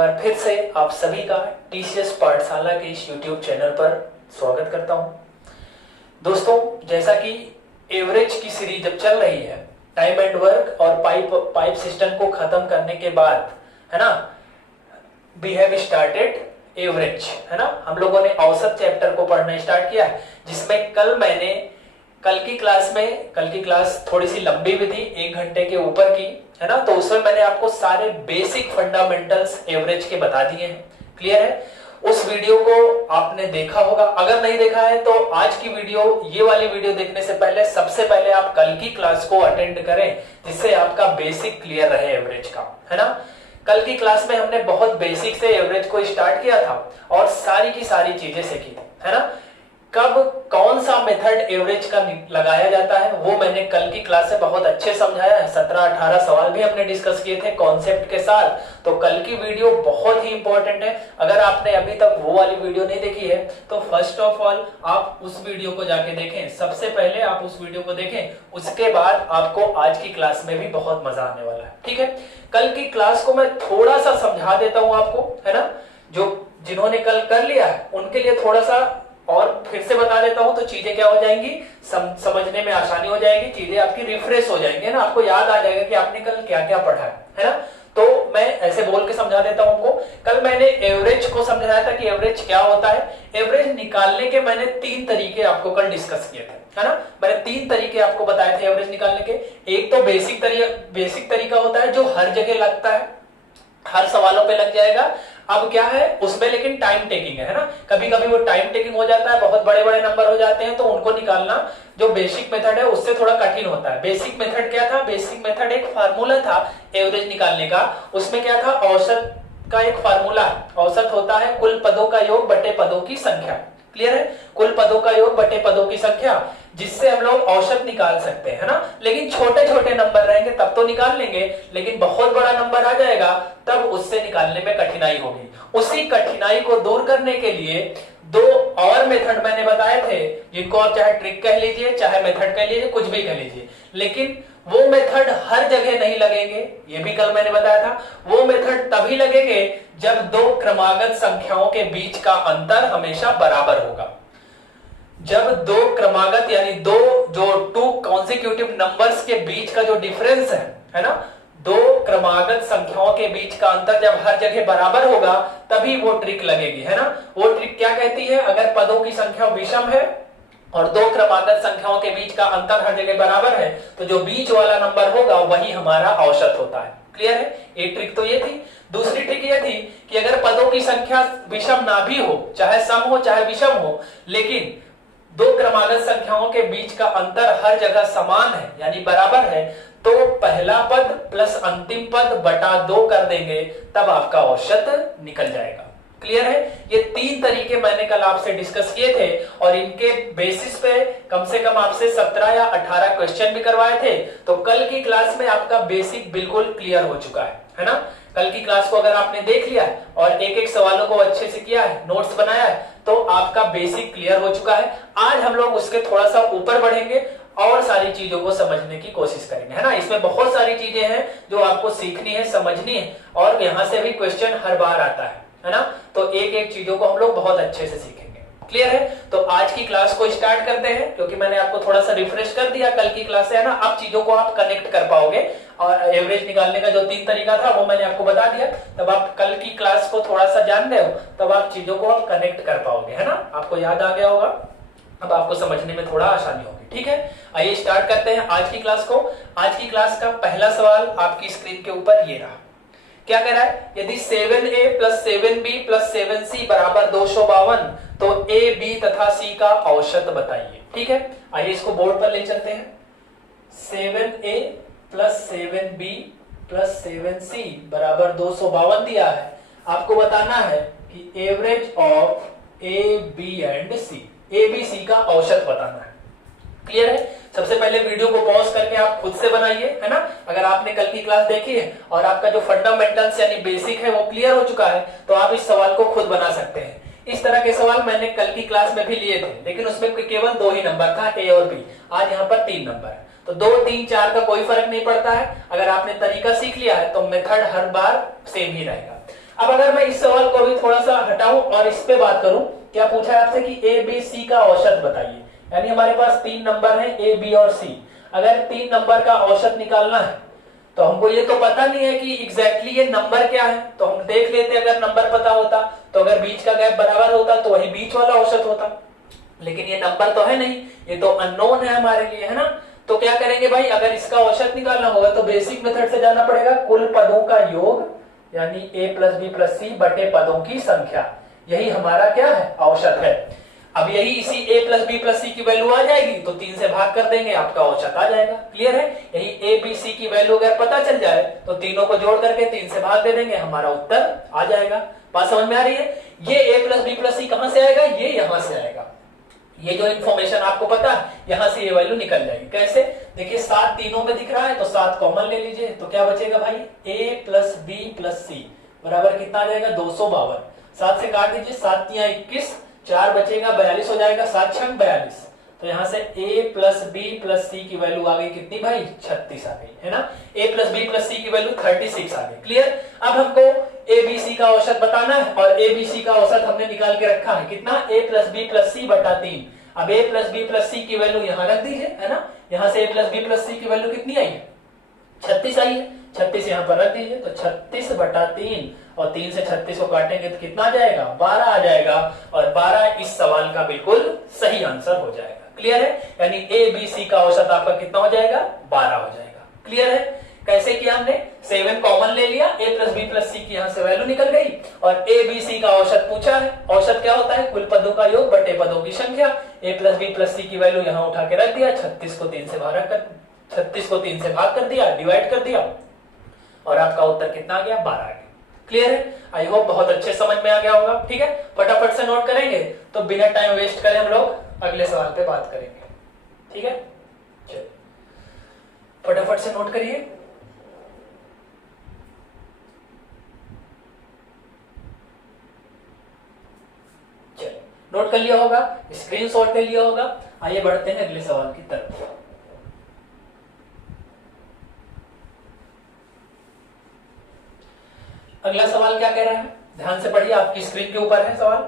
बार फिर से आप सभी का टीसीएस पाठशाला के इस यूट्यूब चैनल पर स्वागत करता हूं। दोस्तों, जैसा कि एवरेज की सीरीज जब चल रही है, टाइम एंड वर्क और पाइप सिस्टम को खत्म करने के बाद, है ना, वी हैव स्टार्टेड एवरेज, है ना। हम लोगों ने औसत चैप्टर को पढ़ना स्टार्ट किया है, जिसमें कल की क्लास थोड़ी सी लंबी भी थी, 1 घंटे के ऊपर की, है ना। तो उसमें मैंने आपको सारे बेसिक फंडामेंटल्स एवरेज के बता दिए हैं। क्लियर है? उस वीडियो को आपने देखा होगा। अगर नहीं देखा है तो आज की वीडियो, ये वाली वीडियो देखने से पहले सबसे पहले आप कल की क्लास को अटेंड करें, जिससे आपका बेसिक क्लियर रहे एवरेज का, है ना। कल की क्लास में हमने बहुत बेसिक से एवरेज को स्टार्ट किया था और सारी की सारी चीजें सीखी थी, है ना। कब कौन सा मेथड एवरेज का लगाया जाता है वो मैंने कल की क्लास से बहुत अच्छे समझाया है। 17-18 सवाल भी हमने डिस्कस किए थे कॉन्सेप्ट के साथ। तो कल की वीडियो बहुत ही इंपॉर्टेंट है। अगर आपने अभी तक वो वाली वीडियो नहीं देखी है तो फर्स्ट ऑफ ऑल आप उस वीडियो को जाके देखें। सबसे पहले आप उस वीडियो को देखें, उसके बाद आपको आज की क्लास में भी बहुत मजा आने वाला है। ठीक है, कल की क्लास को मैं थोड़ा सा समझा देता हूं आपको, है ना। जिन्होंने कल कर लिया है उनके लिए थोड़ा सा और फिर से बता देता हूं, तो चीजें क्या हो जाएंगी, समझने में आसानी हो जाएगी, चीजें आपकी रिफ्रेश हो जाएंगी ना, आपको याद आ जाएगा कि आपने कल क्या क्या पढ़ा है ना। तो मैं ऐसे बोल के समझा देता हूं आपको। कल मैंने एवरेज को समझाया था कि एवरेज क्या होता है। एवरेज निकालने के मैंने 3 तरीके आपको कल डिस्कस किए थे, है ना। मैंने 3 तरीके आपको बताए थे एवरेज निकालने के। एक तो बेसिक तरीका होता है जो हर जगह लगता है, हर सवालों पे लग जाएगा। अब क्या है उसमें, लेकिन टाइम टेकिंग है ना। कभी कभी वो टाइम टेकिंग हो जाता है, बहुत बड़े बड़े नंबर हो जाते हैं, तो उनको निकालना जो बेसिक मेथड है उससे थोड़ा कठिन होता है। बेसिक मेथड क्या था? बेसिक मेथड एक फार्मूला था एवरेज निकालने का। उसमें क्या था? औसत का एक फार्मूला। औसत होता है कुल पदों का योग बटे पदों की संख्या। क्लियर है? कुल पदों का योग बटे पदों की संख्या, जिससे हम लोग औसत निकाल सकते हैं, है ना। लेकिन छोटे छोटे नंबर रहेंगे तब तो निकाल लेंगे, लेकिन बहुत बड़ा नंबर आ जाएगा तब उससे निकालने में कठिनाई होगी। उसी कठिनाई को दूर करने के लिए 2 और मेथड मैंने बताए थे, जिनको आप चाहे ट्रिक कह लीजिए, चाहे मेथड कह लीजिए, कुछ भी कह लीजिए, लेकिन वो मेथड हर जगह नहीं लगेंगे। ये भी कल मैंने बताया था। वो मेथड तभी लगेंगे जब 2 क्रमागत संख्याओं के बीच का अंतर हमेशा बराबर होगा। जब 2 क्रमागत यानी 2 कॉन्सेक्यूटिव नंबर्स के बीच का जो डिफरेंस है ना, 2 क्रमागत संख्याओं के बीच का अंतर जब हर जगह बराबर होगा तभी वो ट्रिक लगेगी, है ना। वो ट्रिक क्या कहती है? अगर पदों की संख्या विषम है और 2 क्रमागत संख्याओं के बीच का अंतर हर जगह बराबर है, तो जो बीच वाला नंबर होगा वही हमारा औसत होता है। क्लियर है? एक ट्रिक तो ये थी। दूसरी ट्रिक ये थी कि अगर पदों की संख्या विषम ना भी हो, चाहे सम हो चाहे विषम हो, लेकिन 2 क्रमागत संख्याओं के बीच का अंतर हर जगह समान है यानी बराबर है, तो पहला पद प्लस अंतिम पद बटा 2 कर देंगे, तब आपका औसत निकल जाएगा। क्लियर है? ये 3 तरीके मैंने कल आपसे डिस्कस किए थे और इनके बेसिस पे कम से कम आपसे 17 या 18 क्वेश्चन भी करवाए थे। तो कल की क्लास में आपका बेसिक बिल्कुल क्लियर हो चुका है ना। कल की क्लास को अगर आपने देख लिया है और एक एक सवालों को अच्छे से किया है, नोट्स बनाया है, तो आपका बेसिक क्लियर हो चुका है। आज हम लोग उसके थोड़ा सा ऊपर बढ़ेंगे और सारी चीजों को समझने की कोशिश करेंगे, है ना। इसमें बहुत सारी चीजें हैं जो आपको सीखनी है, समझनी है, और यहां से भी क्वेश्चन हर बार आता है ना। तो एक एक चीजों को हम लोग बहुत अच्छे से सीखेंगे। क्लियर है? तो आज की क्लास को स्टार्ट करते हैं, क्योंकि मैंने आपको थोड़ा सा रिफ्रेश कर दिया कल की क्लास से, है ना। अब चीजों को आप कनेक्ट कर पाओगे और एवरेज निकालने का जो 3 तरीका था वो मैंने आपको बता दिया। तब आप कल की क्लास को थोड़ा सा जान रहे हो, तब आप चीजों को आप कनेक्ट कर पाओगे, है ना। आपको याद आ गया होगा, अब आपको समझने में थोड़ा आसानी होगी। ठीक है, आइए स्टार्ट करते हैं आज की क्लास को। आज की क्लास का पहला सवाल आपकी स्क्रीन के ऊपर ये रहा। क्या कह रहा है? यदि 7a plus 7b plus 7c बराबर 252, तो a, b तथा c का औसत बताइए। ठीक है, आइए इसको बोर्ड पर ले चलते हैं। 7a plus 7b plus 7c बराबर 252 दिया है। आपको बताना है कि average of a, b and c, a, b, c का औसत बताना है। क्लियर है? सबसे पहले वीडियो को पॉज करके आप खुद से बनाइए, है ना। अगर आपने कल की क्लास देखी है और आपका जो फंडामेंटल्स यानी बेसिक है वो क्लियर हो चुका है, तो आप इस सवाल को खुद बना सकते हैं। इस तरह के सवाल मैंने कल की क्लास में भी लिए थे, लेकिन उसमें केवल 2 ही नंबर था, ए और बी। आज यहाँ पर 3 नंबर है, तो 2, 3, 4 का कोई फर्क नहीं पड़ता है। अगर आपने तरीका सीख लिया है तो मेथड हर बार सेम ही रहेगा। अब अगर मैं इस सवाल को भी थोड़ा सा हटाऊं और इस पे बात करूं, क्या पूछा है आपसे कि ए बी सी का औसत बताइए, यानी हमारे पास 3 नंबर हैं ए बी और सी, अगर 3 नंबर का औसत निकालना है तो हमको ये तो पता नहीं है कि एग्जैक्टली ये नंबर क्या है, तो हम देख लेते अगर नंबर पता होता तो अगर बीच का गैप बराबर होता तो वही बीच वाला औसत होता, लेकिन ये नंबर तो है नहीं, ये तो अननोन है हमारे लिए, है ना। तो क्या करेंगे भाई, अगर इसका औसत निकालना होगा तो बेसिक मेथड से जाना पड़ेगा, कुल पदों का योग यानी a प्लस बी प्लस सी बटे पदों की संख्या, यही हमारा क्या है, औसत है। अब यही इसी a प्लस बी प्लस सी की वैल्यू आ जाएगी तो 3 से भाग कर देंगे, आपका औसत आ जाएगा। क्लियर है, यही a b c की वैल्यू अगर पता चल जाए तो तीनों को जोड़ करके 3 से भाग दे देंगे, हमारा उत्तर आ जाएगा। बात समझ में आ रही है। ये a प्लस बी प्लस सी कहां से आएगा, ये यहां से आएगा, ये जो इन्फॉर्मेशन आपको पता है यहां से ये वैल्यू निकल जाएगी। कैसे, देखिए 7 तीनों में दिख रहा है तो 7 कॉमन ले लीजिए, तो क्या बचेगा भाई, a प्लस बी प्लस सी बराबर कितना आ जाएगा, 252। 7 से काट दीजिए, 7 या 21, 4 बचेगा 42 हो जाएगा, 7 छंग 42, तो यहां से a प्लस बी प्लस सी की वैल्यू आ गई कितनी भाई, 36 आ गई, है ना। a प्लस बी प्लस सी की वैल्यू 36 आ गई। क्लियर। अब हमको a b c का औसत बताना है और a b c का औसत हमने निकाल के रखा है कितना, a प्लस बी प्लस सी बटा 3। अब a प्लस बी प्लस सी की वैल्यू यहां रख दीजिए, है ना, यहां से a प्लस बी प्लस सी की वैल्यू कितनी आई है, 36 आई है, 36 यहां पर रख दीजिए, तो 36 बटा 3 और 3 से 36 को काटेंगे तो कितना आ जाएगा, 12 आ जाएगा, और 12 इस सवाल का बिल्कुल सही आंसर हो जाएगा। क्लियर है, यानी ए बी सी का औसत आपका कितना हो जाएगा, 12 हो जाएगा। क्लियर है, कैसे किया हमने, 7 कॉमन ले लिया, a प्लस बी प्लस सी की यहां से वैल्यू निकल गई और ए बी सी का औसत पूछा है। औसत क्या होता है, कुल पदों का योग बटे पदों की संख्या। a प्लस बी प्लस सी की वैल्यू यहां उठा के रख दिया, 36 को 3 से भाग कर दिया, डिवाइड कर दिया, और आपका उत्तर कितना आ गया, 12 आ गया। क्लियर है, आई होप बहुत अच्छे समझ में आ गया होगा। ठीक है, फटाफट से नोट करेंगे तो बिना टाइम वेस्ट करे हम लोग अगले सवाल पे बात करेंगे। ठीक है, चलिए फटाफट से नोट करिए। चलिए नोट कर लिया होगा, स्क्रीनशॉट ले लिया होगा। आइए बढ़ते हैं अगले सवाल की तरफ। अगला सवाल क्या कह रहा है, ध्यान से पढ़िए, आपकी स्क्रीन के ऊपर है सवाल।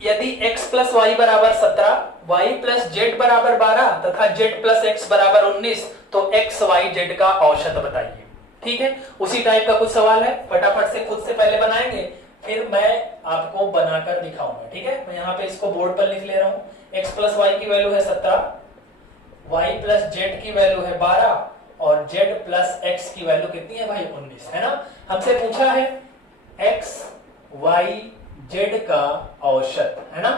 यदि x प्लस वाई बराबर 17, y प्लस जेड बराबर 12 तथा z प्लस एक्स बराबर 19 तो x y z का औसत बताइए। ठीक है, उसी टाइप का कुछ सवाल है, फटाफट से खुद से पहले बनाएंगे, फिर मैं आपको बनाकर दिखाऊंगा। ठीक है, मैं यहाँ पे इसको बोर्ड पर लिख ले रहा हूँ। x प्लस वाई की वैल्यू है 17, y प्लस जेड की वैल्यू है 12 और z प्लस एक्स की वैल्यू कितनी है भाई, 19, है ना। हमसे पूछा है x y z का औसत, है ना।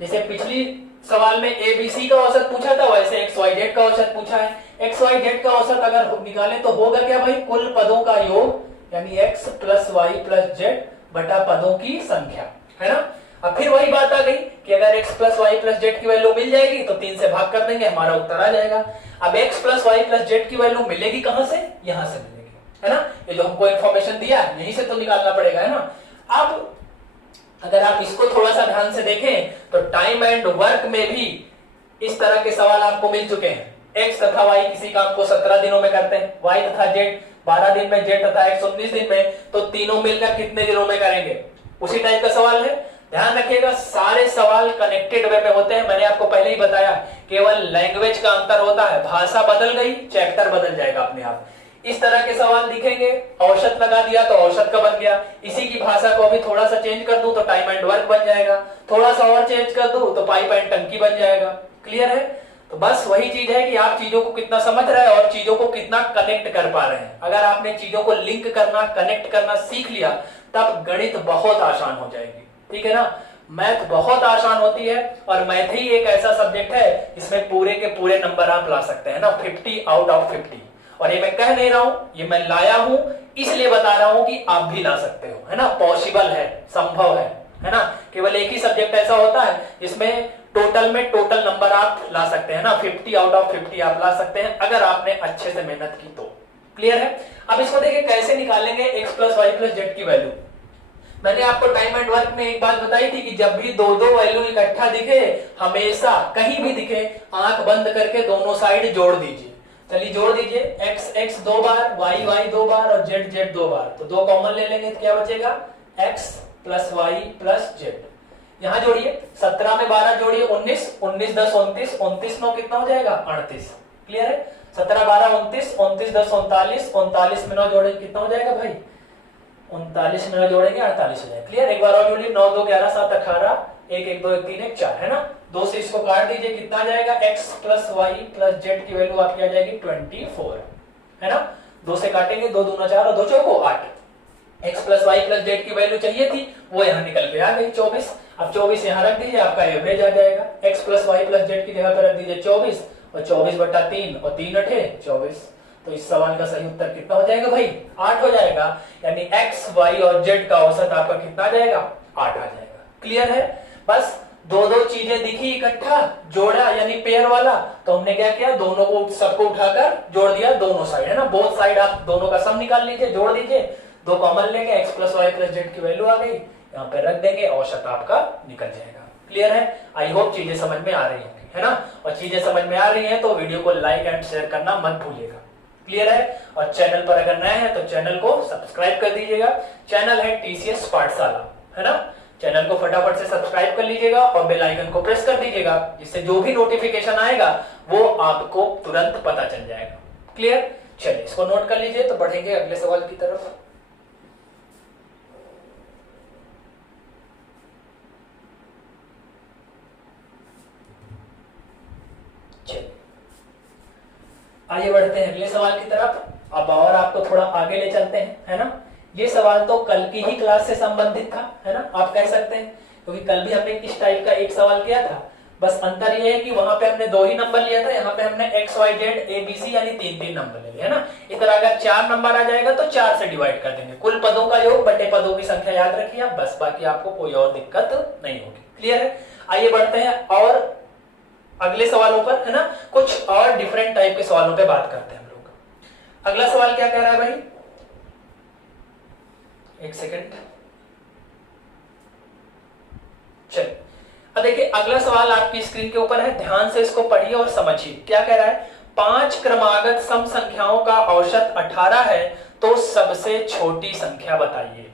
जैसे पिछली सवाल में a b c का औसत पूछा था, वैसे x y z का औसत पूछा है। x y z का औसत अगर निकालें तो होगा क्या भाई, कुल पदों का योग यानी x plus y plus z बटा पदों की संख्या, है ना। अब फिर वही बात आ गई कि अगर x plus y plus z की वैल्यू मिल जाएगी तो 3 से भाग कर देंगे, हमारा उत्तर आ जाएगा। अब x plus y plus z की वैल्यू मिलेगी कहां से, यहां से मिलेगी, है ना। ये जो हमको इंफॉर्मेशन दिया है यहीं से तो निकालना पड़ेगा, है ना। अब अगर आप इसको थोड़ा सा ध्यान से देखें तो टाइम एंड वर्क में भी इस तरह के सवाल आपको मिल चुके हैं। x तथा y किसी काम को 17 दिनों में करते हैं, y तथा z 12 दिन में, z तथा x 19 दिन में, तो तीनों मिलकर कितने दिनों में करेंगे, उसी टाइप का सवाल है। ध्यान रखिएगा, सारे सवाल कनेक्टेड वे में होते हैं। मैंने आपको पहले ही बताया, केवल लैंग्वेज का अंतर होता है, भाषा बदल गई चैप्टर बदल जाएगा अपने आप। इस तरह के सवाल दिखेंगे, औसत लगा दिया तो औसत का बन गया, इसी की भाषा को अभी थोड़ा सा चेंज कर दूं तो टाइम एंड वर्क बन जाएगा, थोड़ा सा और चेंज कर दूं तो पाइप एंड टंकी बन जाएगा। क्लियर है, तो बस वही चीज है कि आप चीजों को कितना समझ रहे हैं और चीजों को कितना कनेक्ट कर पा रहे हैं। अगर आपने चीजों को लिंक करना, कनेक्ट करना सीख लिया तब गणित बहुत आसान हो जाएगी। ठीक है ना, मैथ बहुत आसान होती है और मैथ ही एक ऐसा सब्जेक्ट है इसमें पूरे के पूरे नंबर आप ला सकते हैं ना, 50 आउट ऑफ 50। और ये मैं कह नहीं रहा हूं, ये मैं लाया हूं इसलिए बता रहा हूं कि आप भी ला सकते हो, है ना, पॉसिबल है, संभव है ना। केवल एक ही सब्जेक्ट ऐसा होता है जिसमें टोटल में टोटल नंबर आप ला सकते हैं ना, 50 आउट ऑफ 50 आप ला सकते हैं अगर आपने अच्छे से मेहनत की तो। क्लियर है, अब इसको देखिए कैसे निकालेंगे x plus y plus z की वैल्यू। मैंने आपको टाइम एंड वर्क में एक बात बताई थी कि जब भी दो दो वैल्यू इकट्ठा दिखे, हमेशा कहीं भी दिखे, आंख बंद करके दोनों साइड जोड़ दीजिए। चलिए जोड़ दीजिए, x x 2 बार, y y 2 बार और z z 2 बार, तो 2 कॉमन ले लेंगे तो क्या बचेगा, x plus y plus z. यहां जोड़िए, 17 में 12 जोड़िए 19, 19 10 29, 29 9 कितना हो जाएगा 38। क्लियर है, 17 12 29, 29 10 39, 39 में 9 जोड़े कितना हो जाएगा भाई 39 में 9 जोड़ेंगे 48 हो जाएगा। क्लियर, एक बार और जोड़िए, 9 2 11 7 18, 1 1 2 1 3 1 4 है ना, 2 से इसको काट दीजिए, कितना आ जाएगा x plus y plus z की वैल्यू आपकी आ जाएगी 24 है ना, 2 से काटेंगे, 2 दूना 4 और 2 चौको 8। x plus y plus z की वैल्यू चाहिए थी, वो यहाँ निकल के आ गई 24। अब 24 यहाँ रख दीजिए, आपका एवरेज आ जाएगा, x plus y plus z की जगह पर रख दीजिए 24 और 24 बटा 3 और 3 अठे 24। तो इस सवाल का सही उत्तर कितना हो जाएगा भाई 8 हो जाएगा, यानी x y और z का औसत आपका कितना आ जाएगा 8 आ जाएगा। क्लियर है, बस दो दो चीजें दिखी इकट्ठा जोड़ा यानी पेयर वाला, तो हमने क्या किया, दोनों को सबको उठाकर जोड़ दिया दोनों साइड है ना, बोथ साइड आप दोनों का सम निकाल लीजिए, जोड़ दीजिए, 2 कॉमन लेंगे, x plus y plus z की वैल्यू आ गई, यहाँ पे रख देंगे, औसत आपका निकल जाएगा। क्लियर है, आई होप चीजें समझ में आ रही है ना, और चीजें समझ में आ रही है तो वीडियो को लाइक एंड शेयर करना मत भूलिएगा। क्लियर है, और चैनल पर अगर नए हैं तो चैनल को सब्सक्राइब कर दीजिएगा, चैनल है टीसीएस पाठशाला है ना, चैनल को फटाफट से सब्सक्राइब कर लीजिएगा और बेल आइकन को प्रेस कर दीजिएगा, जिससे जो भी नोटिफिकेशन आएगा वो आपको तुरंत पता चल जाएगा। क्लियर, चलिए इसको नोट कर लीजिए, तो बढ़ेंगे अगले सवाल की तरफ। चलिए आइए बढ़ते हैं अगले सवाल की तरफ, अब और आपको थोड़ा आगे ले चलते हैं है ना। ये सवाल तो कल की ही क्लास से संबंधित था है ना, आप कह सकते हैं, क्योंकि कल भी हमने इस टाइप का एक सवाल किया था, बस अंतर ये है कि वहां पे हमने 2 ही नंबर लिया था, यहाँ पे हमने x y z a b c यानी 3 नंबर ले लिए है ना। इधर अगर 4 नंबर आ जाएगा तो 4 से डिवाइड कर देंगे, कुल पदों का योग बटे पदों की संख्या याद रखिए आप, बस बाकी आपको कोई और दिक्कत नहीं होगी। क्लियर है, आइए बढ़ते हैं और अगले सवालों पर है ना, कुछ और डिफरेंट टाइप के सवालों पे बात करते हैं हम लोग। अगला सवाल क्या कह रहा है भाई, एक सेकंड, चलिए अब देखिए अगला सवाल आपकी स्क्रीन के ऊपर है, ध्यान से इसको पढ़िए और समझिए क्या कह रहा है। 5 क्रमागत सम संख्याओं का औसत 18 है तो सबसे छोटी संख्या बताइए।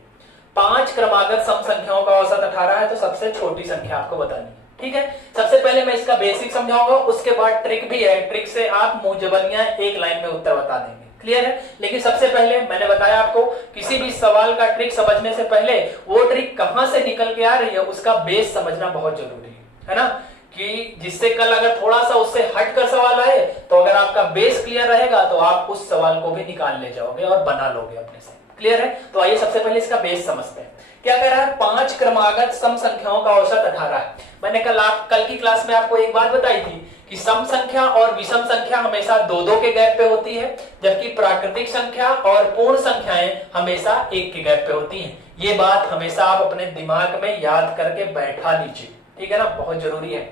5 क्रमागत सम संख्याओं का औसत 18 है तो सबसे छोटी संख्या आपको बतानी है। ठीक है, सबसे पहले मैं इसका बेसिक समझाऊंगा, उसके बाद ट्रिक भी है, ट्रिक से आप मुंह जबनियां एक लाइन में उत्तर बता देंगे। क्लियर है, लेकिन सबसे पहले मैंने बताया आपको, किसी भी सवाल का ट्रिक समझने से पहले वो ट्रिक कहां से निकल के आ रही है उसका बेस समझना बहुत जरूरी है ना, कि जिससे कल अगर थोड़ा सा उससे हटकर सवाल आए तो अगर आपका बेस क्लियर रहेगा तो आप उस सवाल को भी निकाल ले जाओगे और बना लोगे अपने से। क्लियर है, तो आइए सबसे पहले इसका बेस समझते हैं। क्या कह रहा है, 5 क्रमागत सम संख्याओं का औसत 18 है। मैंने कल की क्लास में आपको एक बात बताई थी कि सम संख्या और विषम संख्या हमेशा 2-2 के गैप पे होती है, जबकि प्राकृतिक संख्या और पूर्ण संख्याएं हमेशा 1 के गैप पे होती हैं। ये बात हमेशा आप अपने दिमाग में याद करके बैठा लीजिए, ठीक है ना, बहुत जरूरी है।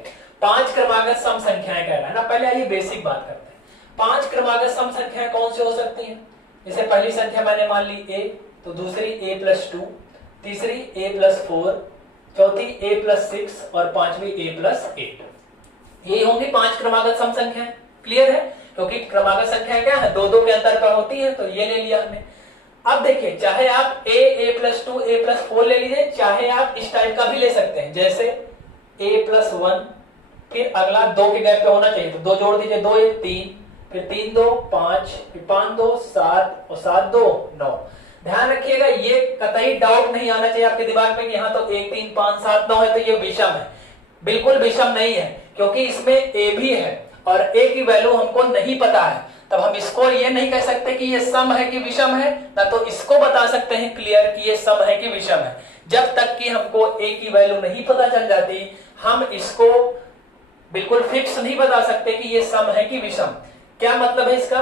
5 क्रमागत सम संख्याएं कह रहा है ना, पहले आइए बेसिक बात करते हैं। 5 क्रमागत सम संख्याएं कौन से हो सकती हैं, जैसे पहली संख्या मैंने मान ली a, तो दूसरी a+2, तीसरी a+4, चौथी a+6 और पांचवी a+8। ये होंगी 5 क्रमागत सम संख्याएं। क्लियर है, क्योंकि क्रमागत संख्या क्या है, 2-2 के अंतर पर होती है, तो ये ले लिया हमने। अब देखिए, चाहे आप a+2 a+4 ले लीजिए, चाहे आप इस टाइप का भी ले सकते हैं, जैसे a+1, फिर अगला 2 के गैप पे होना चाहिए, तो 2 जोड़ दीजिए, 2 1 3, फिर 3 2 5, फिर 5 2 7 और 7 2 9। ध्यान रखिएगा, ये कतई डाउट नहीं आना चाहिए आपके दिमाग में कि यहाँ तो 1 3 5 7 9 है तो ये विषम है। बिल्कुल विषम नहीं है, क्योंकि इसमें a भी है और a की वैल्यू हमको नहीं पता है, तब हम इसको ये नहीं कह सकते कि ये सम है कि विषम है, ना तो इसको बता सकते हैं क्लियर कि ये सम है कि विषम है। जब तक कि हमको a की वैल्यू नहीं पता चल जाती, हम इसको बिल्कुल फिक्स नहीं बता सकते कि ये सम है कि विषम। क्या मतलब है इसका,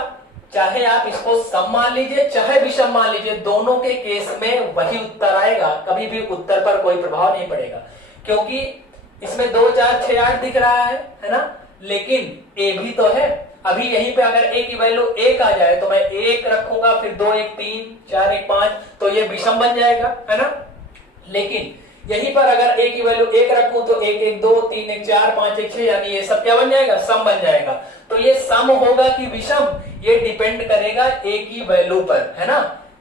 चाहे आप इसको सम मान लीजिए चाहे विषम मान लीजिए, दोनों के केस में वही उत्तर आएगा, कभी भी उत्तर पर कोई प्रभाव नहीं पड़ेगा, क्योंकि इसमें 2 4 6 8 दिख रहा है ना, लेकिन a भी तो है। अभी यहीं पे अगर a की वैल्यू 1 आ जाए तो मैं 1 रखूंगा, फिर 2 1 3 4 1 5, तो ये विषम बन जाएगा है ना। लेकिन यहीं पर अगर a की वैल्यू 1 रखूं तो 1 1 2 3 1 4 5 1 6, यानी ये सब क्या बन जाएगा, सम बन जाएगा। तो ये सम होगा कि विषम, ये डिपेंड करेगा ए की वैल्यू पर, है ना।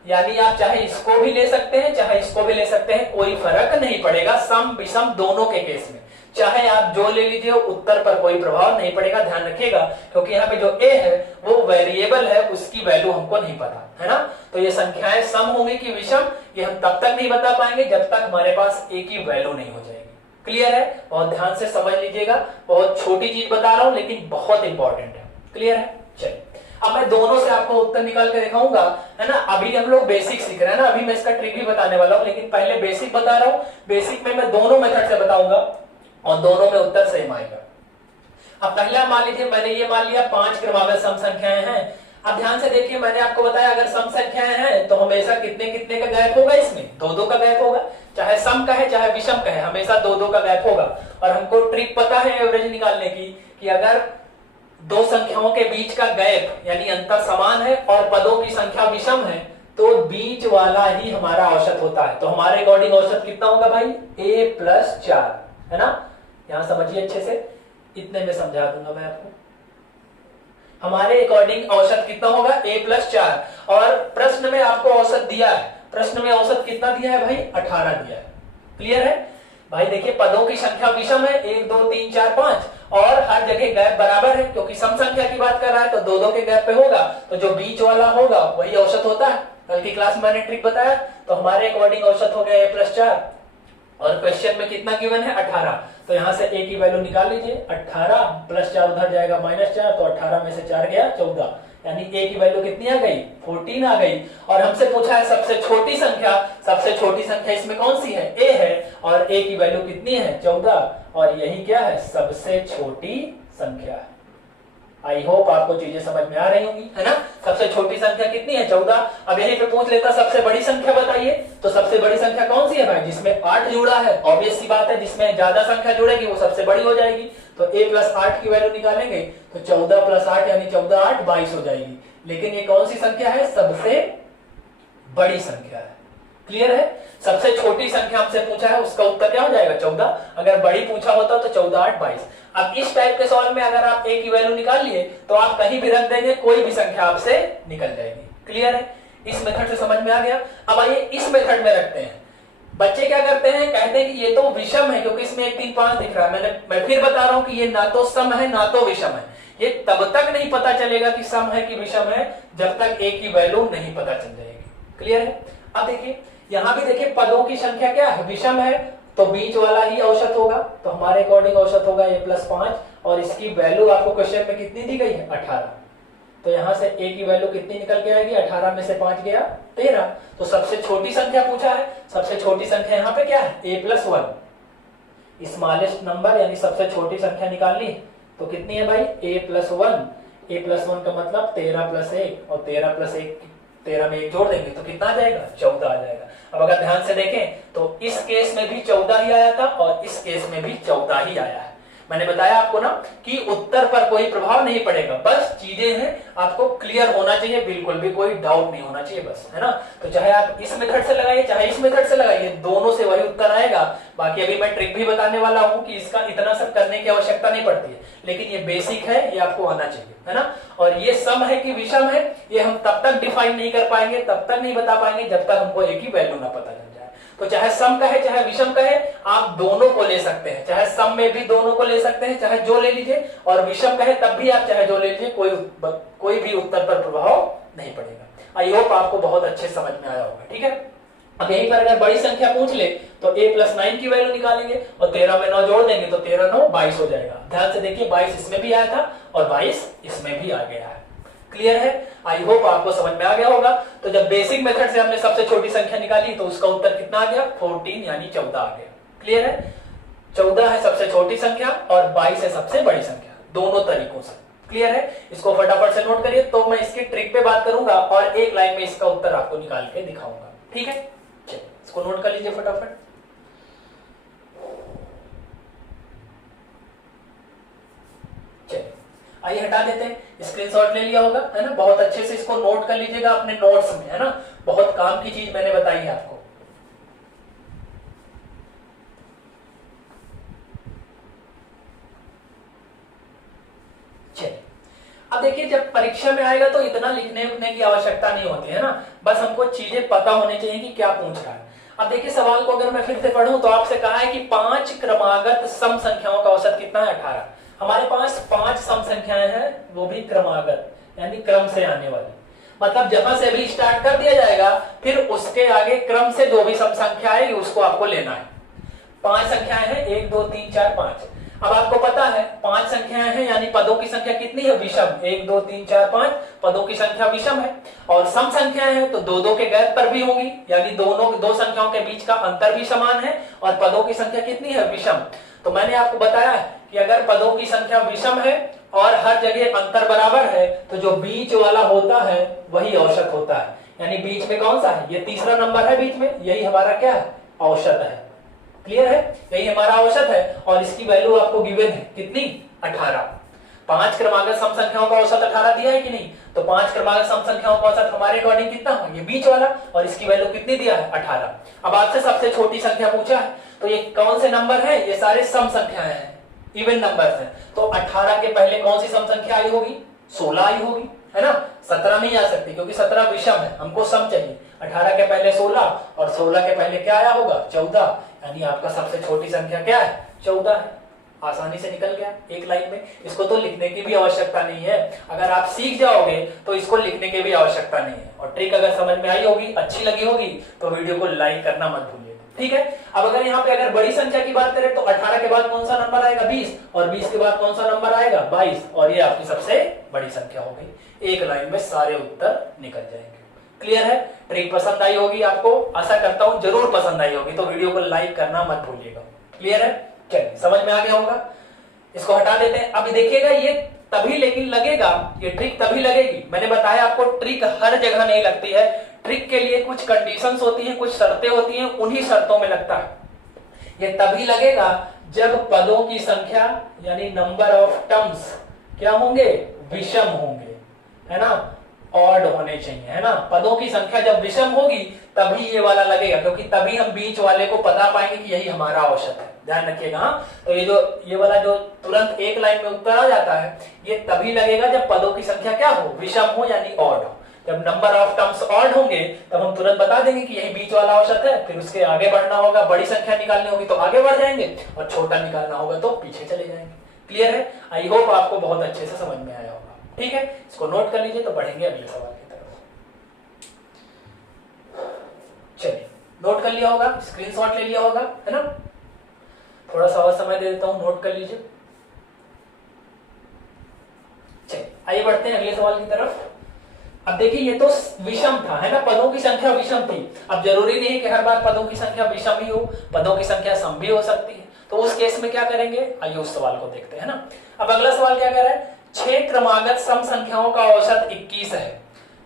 यानी आप चाहे इसको भी ले सकते हैं चाहे इसको भी ले सकते हैं, कोई फर्क नहीं पड़ेगा सम विषम दोनों के केस में। चाहे आप जो ले लीजिए उत्तर पर कोई प्रभाव नहीं पड़ेगा, ध्यान रखिएगा, क्योंकि यहाँ पे जो ए है वो वेरिएबल है, उसकी वैल्यू हमको नहीं पता, है ना। तो ये संख्याएं सम होंगी कि विषम, ये हम तब तक नहीं बता पाएंगे जब तक हमारे पास ए की वैल्यू नहीं हो जाएगी। क्लियर है? बहुत ध्यान से समझ लीजिएगा, बहुत छोटी चीज बता रहा हूं लेकिन बहुत इंपॉर्टेंट है। क्लियर है? चलिए अब मैं दोनों से आपको उत्तर निकाल के दिखाऊंगा, है ना। अभी हम लोग बेसिक सीख रहे हैं ना, अभी मैं इसका ट्रिक भी बताने वाला हूं, लेकिन पहले बेसिक बता रहा हूं। बेसिक में मैं दोनों मेथड से बताऊंगा और दोनों में उत्तर सेम आएगा। अब पहला मान लीजिए, मैंने ये मान लिया 5 क्रमागत सम संख्याएं हैं। अब ध्यान से देखिए, मैंने आपको बताया अगर सम संख्याएं हैं तो हमेशा कितने कितने का गैप होगा, इसमें 2-2 का गैप होगा, चाहे सम का है चाहे विषम का है, हमेशा 2-2 का गैप होगा। और हमको ट्रिक पता है एवरेज निकालने की, कि अगर दो संख्याओं के बीच का गैप यानी अंतर समान है और पदों की संख्या विषम है तो बीच वाला ही हमारा औसत होता है। तो हमारे अकॉर्डिंग औसत कितना होगा भाई? a+4, है ना। यहां समझिए अच्छे से, इतने में समझा दूंगा मैं आपको। हमारे अकॉर्डिंग औसत कितना होगा? a+4। और प्रश्न में आपको औसत दिया है, प्रश्न में औसत कितना दिया है भाई? 18 दिया है। क्लियर है भाई? देखिए पदों की संख्या विषम है, 1 2 3 4 5, और हर जगह गैप बराबर है, क्योंकि सम संख्या की बात कर रहा है तो 2-2 के गैप पे होगा, तो जो बीच वाला होगा वही औसत होता है। कल की क्लास में मैंने ट्रिक बताया, तो हमारे अकॉर्डिंग औसत हो गया a+4। और क्वेश्चन में कितना गिवन है? 18। तो यहां से a की वैल्यू निकाल लीजिए, 18 + 4 उधर जाएगा -4, तो 18 में से 4 गया 14, यानी a की वैल्यू कितनी आ गई? 14 आ गई। और हमसे पूछा है सबसे छोटी संख्या, सबसे छोटी संख्या इसमें कौन सी है? a है, और a की वैल्यू कितनी है? 14, और यही क्या है? सबसे छोटी संख्या है। आई होप आपको चीजें समझ में आ रही होंगी, है ना। सबसे छोटी संख्या कितनी है? 14। अब यहीं पे पूछ लेता सबसे बड़ी संख्या बताइए, तो सबसे बड़ी संख्या कौन सी है भाई? जिसमें 8 जुड़ा है, ऑब्वियस सी बात है, जिसमें ज्यादा संख्या जुड़ेगी वो सबसे बड़ी हो जाएगी। तो a+8 की वैल्यू निकालेंगे तो 14 + 8 यानी 14 8 22 हो जाएगी। लेकिन ये कौन सी संख्या है? सबसे बड़ी संख्या है। क्लियर है? सबसे छोटी संख्या हमसे पूछा है, उसका उत्तर क्या हो जाएगा? 14। अगर बड़ी पूछा होता तो 14 8 22। अब इस टाइप के सवाल में अगर आप a की वैल्यू निकाल लिए तो आप कहीं भी रख देंगे, कोई भी संख्या आपसे निकल जाएगी। क्लियर है? इस मेथड से समझ में आ गया। अब आइए इस मेथड में रखते हैं। बच्चे क्या करते हैं? कहते हैं कि ये तो विषम है, क्योंकि इसमें 1 3 5 दिख रहा है। मैं फिर बता रहा हूं कि ये ना तो सम है ना तो विषम है। ये तब तक नहीं पता चलेगा कि सम है कि विषम है जब तक a की वैल्यू नहीं पता चल जाएगी। क्लियर है? अब देखिए यहां भी देखिए पदों की संख्या क्या है? विषम है, तो बीच वाला ही औसत होगा। तो हमारे अकॉर्डिंग औसत होगा a+5, और इसकी वैल्यू आपको क्वेश्चन में कितनी दी गई है? 18। तो यहां से a की वैल्यू कितनी निकल के आएगी? 18 में से 5 गया 13। तो सबसे छोटी संख्या पूछा है, सबसे छोटी संख्या यहाँ पे क्या है? a+1, स्मॉलेस्ट नंबर यानी सबसे छोटी संख्या निकालनी। तो कितनी है भाई? a+1। a+1 का मतलब 13 + 1, और 13 + 1 13 में 1 जोड़ देंगे तो कितना आ जाएगा? 14 आ जाएगा। अब अगर ध्यान से देखें तो इस केस में भी 14 ही आया था और इस केस में भी 14 ही आया है। मैंने बताया आपको ना कि उत्तर पर कोई प्रभाव नहीं पड़ेगा, बस चीजें हैं आपको क्लियर होना चाहिए, बिल्कुल भी कोई डाउट नहीं होना चाहिए, बस, है ना। तो चाहे आप इस मेथड से लगाइए चाहे इस मेथड से लगाइए, दोनों से वही उत्तर आएगा। बाकी अभी मैं ट्रिक भी बताने वाला हूं कि इसका इतना सब करने की आवश्यकता नहीं पड़ती है, लेकिन ये बेसिक है, ये आपको आना चाहिए, है ना। और ये सम है कि विषम है, ये हम तब तक डिफाइन नहीं कर पाएंगे, तब तक नहीं बता पाएंगे जब तक हमको एक ही वैल्यू ना पता चल जाए। तो चाहे सम का है चाहे विषम का है, आप दोनों को ले सकते हैं। चाहे सम में भी दोनों को ले सकते हैं, चाहे जो ले लीजिए, और विषम का है तब भी आप चाहे जो ले लीजिए, कोई भी उत्तर पर प्रभाव नहीं पड़ेगा। आई होप आपको बहुत अच्छे समझ में आया होगा। ठीक है, अब यहीं पर अगर बड़ी संख्या पूछ ले तो a+9 की वैल्यू निकालेंगे और 13 में 9 जोड़ देंगे तो 13 9 22 हो जाएगा। ध्यान से देखिए 22 इसमें भी आया था और 22 इसमें भी आ गया है। क्लियर है? आई होप आपको समझ में आ गया होगा। तो जब बेसिक मेथड से हमने सबसे छोटी संख्या निकाली तो उसका उत्तर कितना आ गया? 14 यानी 14 आ गया। क्लियर है? 14 है सबसे छोटी संख्या और 22 है सबसे बड़ी संख्या, दोनों तरीकों से। क्लियर है? इसको फटाफट से नोट करिए, तो मैं इसकी ट्रिक पे बात करूंगा और एक लाइन में इसका उत्तर आपको निकाल के दिखाऊंगा। ठीक है, चलिए इसको नोट कर लीजिए फटाफट। चलिए आइए हटा देते हैं, स्क्रीनशॉट ले लिया होगा, है ना। बहुत अच्छे से इसको नोट कर लीजिएगा अपने नोट्स में, है ना। बहुत काम की चीज मैंने बताई है आपको। चलिए अब देखिए जब परीक्षा में आएगा तो इतना लिखने उखने की आवश्यकता नहीं होती है ना, बस हमको चीजें पता होनी चाहिए कि क्या पूछ रहा है। अब देखिए सवाल को अगर मैं फिर से पढ़ूं तो आपसे कहा है कि 5 क्रमागत सम संख्याओं का औसत कितना है 18। हमारे पास 5 सम संख्याएं हैं, वो भी क्रमागत यानी क्रम से आने वाली, मतलब जहां से भी स्टार्ट कर दिया जाएगा फिर उसके आगे क्रम से जो भी सम संख्या आएगी उसको आपको लेना है। 5 संख्याएं हैं 1 2 3 4 5। अब आपको पता है 5 संख्याएं हैं यानी पदों की संख्या कितनी है विषम, 1 2 3 4 5 पदों की संख्या विषम है। और सम संख्याएं हैं तो दो दो के गैप पर भी होंगी, यानी दोनों दो संख्याओं के बीच का अंतर भी समान है और पदों की संख्या कितनी है विषम। तो मैंने आपको बताया कि अगर पदों की संख्या विषम है और हर जगह अंतर बराबर है तो जो बीच वाला होता है वही औसत होता है, यानी बीच में कौन सा है, ये तीसरा नंबर है बीच में, यही हमारा क्या है औसत है। क्लियर है, यही हमारा औसत है और इसकी वैल्यू आपको गिवन है कितनी 18। 5 क्रमागत सम संख्याओं का औसत 18 दिया है कि नहीं, तो 5 क्रमागत सम संख्याओं का औसत हमारे अकॉर्डिंग कितना है, ये बीच वाला, और इसकी वैल्यू कितनी दिया है 18। अब आपसे सबसे छोटी संख्या पूछा है तो ये कौन से नंबर है, ये सारे सम संख्याएं हैं, इवन नंबर्स हैं। तो 18 के पहले कौन सी सम संख्या आई होगी, 16 आई होगी, है ना। 17 नहीं आ सकती क्योंकि 17 विषम है, हमको सम चाहिए। 18 के पहले 16 और 16 के पहले क्या आया होगा 14, यानी आपका सबसे छोटी संख्या क्या है 14 है। आसानी से निकल गया एक लाइन में, इसको तो लिखने की भी आवश्यकता नहीं है, अगर आप सीख जाओगे तो इसको लिखने की भी आवश्यकता नहीं है। और ट्रिक अगर समझ में आई होगी, अच्छी लगी होगी तो वीडियो को लाइक करना मत भूलिएगा, ठीक है। अब अगर यहाँ पे अगर बड़ी संख्या की बात करें तो 18 के बाद कौन सा नंबर आएगा 20 और 20 के बाद कौन सा नंबर आएगा 22 और ये आपकी सबसे बड़ी संख्या हो गई। एक लाइन में सारे उत्तर निकल जाएंगे। क्लियर है, ट्रिक पसंद आई होगी आपको, आशा करता हूं जरूर पसंद आई होगी, तो वीडियो को लाइक करना मत भूलिएगा। क्लियर है, चलिए समझ में आ गया होगा, इसको हटा देते हैं। अभी देखिएगा ये तभी लेकिन लगेगा, ये ट्रिक तभी लगेगी, मैंने बताया आपको ट्रिक हर जगह नहीं लगती है, ट्रिक के लिए कुछ कंडीशंस होती हैं, कुछ शर्तें होती हैं, उन्हीं शर्तों में लगता है। ये तभी लगेगा जब पदों की संख्या यानी नंबर ऑफ टर्म्स क्या होंगे विषम होंगे, है ना, ऑड होने चाहिए, है ना। पदों की संख्या जब विषम होगी तभी ये वाला लगेगा, क्योंकि तभी हम बीच वाले को पता पाएंगे कि यही हमारा औसत है। ध्यान रखिएगा। तो ये वाला जो तुरंत एक लाइन में उत्तर आ जाता है ये तभी लगेगा जब पदों की संख्या क्या हो विषम हो यानी ऑड हो। जब नंबर ऑफ टर्म्स ऑड होंगे तब हम तुरंत बता देंगे कि यही बीच वाला औसत है, फिर उसके आगे बढ़ना होगा, बड़ी संख्या निकालनी होगी तो आगे बढ़ जाएंगे और छोटा निकालना होगा तो पीछे चले जाएंगे। क्लियर है, आई होप आपको बहुत अच्छे से समझ में आया होगा, ठीक है। इसको नोट कर लीजिए तो बढ़ेंगे अगले सवाल की तरफ। चलिए नोट कर लिया होगा, स्क्रीनशॉट ले लिया होगा, है ना। थोड़ा सा और समय दे देता हूं, नोट कर लीजिए। चलिए आइए बढ़ते हैं अगले सवाल की तरफ। अब देखिए ये तो विषम था, है ना, पदों की संख्या विषम थी। अब जरूरी नहीं है कि हर बार पदों की संख्या विषम ही हो, पदों की संख्या सम भी हो सकती है। तो उस केस में क्या करेंगे, आइए उस सवाल को देखते हैं ना। अब अगला सवाल क्या कह रहा है, 6 क्रमागत सम संख्याओं का औसत 21 है।